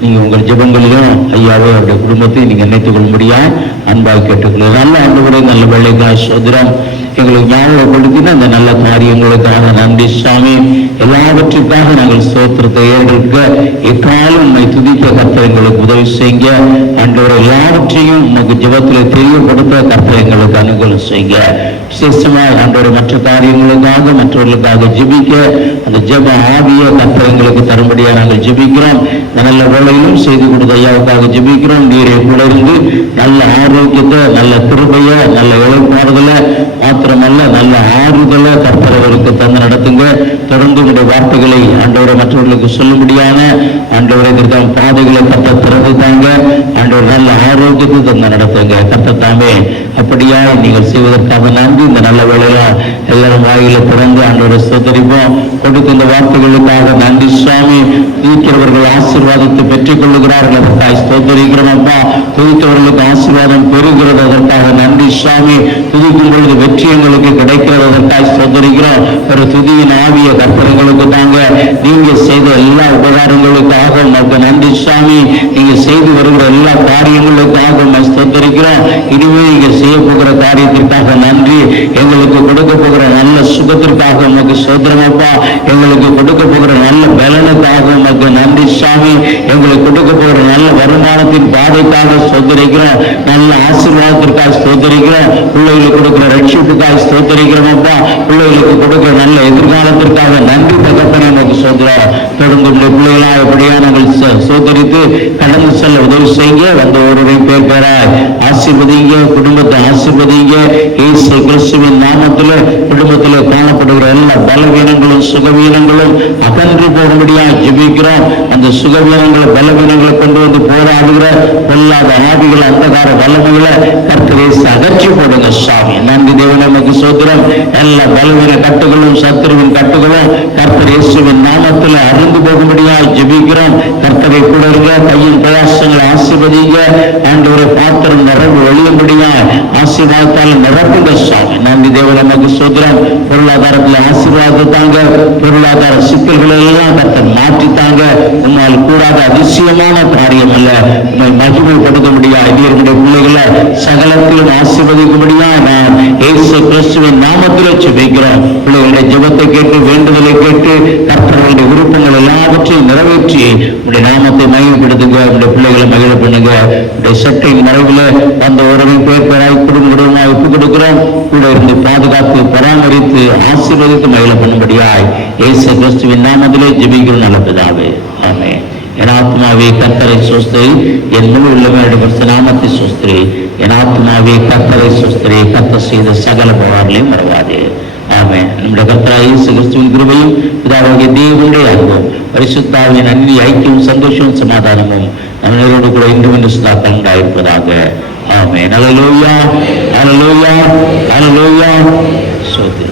நீங்க உங்கள் ஜெபங்களிலும் ஐயாவை அவருடைய குடும்பத்தை நீங்க நினைத்துக் கொள்ளும்படியா அன்பாக கேட்டுக்கொள்ளும். நல்ல அன்புடைய நல்ல வெள்ளைக்காய் சோதரம் எங்களுக்கு ஞாபகப்படுத்தின அந்த நல்ல காரியங்களுக்காக நன்றி சாமி. எல்லாவற்றிற்காக நாங்கள் ஸ்தோத்திரத்தை ஏற்க எக்காலும் உண்மை துதிக்க கர்த்தர் எங்களுக்கு உதவி செய்யுங்க. ஆண்டவர் எல்லாவற்றையும் உமக்கு ஜெபத்தில் தெரியப்படுத்த கர்த்தர் எங்களுக்கு அனுகூலம் செய்யுங்க. விசேஷமாக ஆண்டவர் மற்ற காரியங்களுக்காக மற்றவர்களுக்காக ஜெபிக்க அந்த ஜெப ஆவிய கர்த்தர் எங்களுக்கு தரும்படியா நாங்கள் ஜெபிக்கிறோம். இந்த நல்ல வேலையிலும் செய்து கொடுத்த ஐயாவுக்காக ஜெபிக்கிறோம். நீரை கூட இருந்து நல்ல ஆரோக்கியத்தை, நல்ல கிருபைய, நல்ல இழைப்பாறுதலை மாத்திரமல்ல நல்ல ஆறுதலை கர்த்தர் அவருக்கு தந்து நடத்துங்க. தொடர்ந்து உங்களுடைய வார்த்தைகளை ஆண்டவரை மற்றவர்களுக்கு சொல்லும்படியான ஆண்டவரை இதற்கான பாதைகளை கர்த்தர் திறந்து தாங்க. ஆண்டவர் நல்ல ஆரோக்கியத்தை தந்து நடத்துங்க. கர்த்தர் தாமே அப்படியா நீங்கள் செய்வதற்காக நன்றி. இந்த நல்ல வேலையா எல்லாரும் வாயில திறந்து ஆண்டவரை ஸ்தோத்தரிப்போம். கொடுத்த இந்த வார்த்தைகளுக்காக நன்றி சுவாமி. துதிக்கிறவர்கள் ஆசீர்வாதத்தை பெற்றுக் கொள்ளுகிறார்கள், அதற்காக ஸ்தோத்தரிக்கிறோம் அப்பா. துதித்தவர்களுக்கு ஆசீர்வாதம் பெறுகிறது, அதற்காக நன்றி சுவாமி. துதிக்கும் பொழுது வெற்றி எங்களுக்கு கிடைக்கிறது, அதற்காக ஸ்தோத்தரிக்கிறோம். ஒரு துதியின் ஆவிய கர்த்தர்களுக்கு தாங்க. நீங்க செய்த எல்லா உபகாரங்களுக்காக உங்களுக்கு நன்றி சுவாமி. நீங்க செய்து வருகிற எல்லா காரியங்களுக்காக ஸ்தோத்தரிக்கிறோம். இனிமே நீங்க செய்ய போகிற காரியத்திற்காக நன்றி. எங்களுக்கு கொடுக்க போகிற நல்ல சுகத்திற்காக உமக்கு சோதரமப்பா. எங்களுக்கு கொடுக்க போகிற நல்ல பலனுக்காக உமக்கு நன்றி சாமி. எங்களுக்கு கொடுக்க போகிற நல்ல வருமானத்தின் பாதைக்காக ஸ்தோத்தரிக்கிறோம். நல்ல ஆசீர்வாதத்திற்காக ஸ்தோத்தரிக்கிறோம். பிள்ளைகளுக்கு கொடுக்கிற ரட்சிப்புக்காக ஸ்தோத்தரிக்கிறோமப்பா. பிள்ளைகளுக்கு கொடுக்கிற நல்ல எதிர்காலத்திற்காக நன்றி தகப்பனே உமக்கு சோதரம். தொடர்ந்து பிள்ளைகளா எப்படியா நாங்கள் சோதரித்து கடந்து செல்ல உதவி செய்ய வந்த ஒருவரையும் பேர் பேராய் ஆசீர்வதிங்க. குடும்பத்தை ஆசீர்வதிங்க. இயேசு கிறிஸ்துவின் நாமத்தில் குடும்பத்தில் காணப்படுகிற எல்லா பலவீனங்களும் சுகவீனங்களும் அகன்று போகும்படியா ஜெபிக்கிறோம். அந்த சுகவீனங்களை பலவீனங்களை கொண்டு வந்து போராடுகிற பொல்லாத ஆவிகள் அந்தகார வல்லமைகளை கர்த்தரை அகற்றி போடுங்க சாமி. நன்றி தேவனே நமக்கு சோத்திரம். எல்லா பலவீன கட்டுகளும் சத்துருவின் கட்டுகளும் கர்த்தர் இயேசுவின் நாமத்தில் அருந்து போகும்படியா ஜெபிக்கிறோம். கர்த்தரை கூட இருக்க கையின் பிரயாசங்களை ஆசீர்வதிங்க. ஆண்டவரை பாத்திரம் நிரம்பு வெளியும்படியா ஆசீர்வாதத்தால் நிரப்புங்க சாமி. நன்றி தேவனே நமக்கு சோத்திரம். பொருளாதாரத்தில் ஆசீர்வாதத்தாங்க. பொருளாதார சிக்கல்களை எல்லாம் கர்த்தர் மாற்றித்தாங்க. உன்னால் கூடாத அதிசயமான காரியம் அல்ல. உண்மை மகிமைப்படுத்த முடியாது. என்னுடைய பிள்ளைகளை சகலத்திலும் ஆசீர்வதிக்க முடியாது. நான் இயேசு கிறிஸ்துவின் நாமத்தில் ஜெபிக்கிறோம். பிள்ளைகளுடைய ஜெபத்தை கேட்டு வேண்டுதலை கேட்டு கர்த்தர்களுடைய விருப்பங்கள் எல்லாவற்றையும் நிறைவேற்றி உடைய நாமத்தை மகிமைப்படுத்துங்க. உடைய பிள்ளைகளை மகிழ பண்ணுங்க. உடைய சட்டையின் மறைவில் வந்த உறவை பேர் பேராய் குடும்பமாக ஒப்புக் கொடுக்கிறோம். கூட இருந்து பாதுகாத்து பராமரித்து ஆசீர்வதித்து மகிழ பண்ணும்படியாய் இயேசு கிறிஸ்துவின் நாமத்திலே ஜெபிக்கிறோம் நல்ல பிதாவே. ஆமென். என் ஆத்மாவே கர்த்தரை சோஸ்திரி, என் முழு உள்ளமே நாமத்தை சோஸ்திரி. என் ஆத்மாவே கர்த்தரை சோஸ்திரி, கர்த்தர் செய்த சகல பவார்களையும் மறவாதே. ஆமென். நம்முடைய கர்த்தராகிய இயேசு கிறிஸ்துவின் கிருபையும் பிதாவாகிய தேவனுடைய அன்பும் பரிசுத்தாவின் அன்பு ஐக்கியமும் சந்தோஷமும் சமாதானமும் நம்மளோடு கூட இன்றும் என்று சதாகாலம் உண்டாயிருப்பதாக. ஆமென். அல்லேலூயா, அல்லேலூயா, அல்லேலூயா. சோத்திரம்.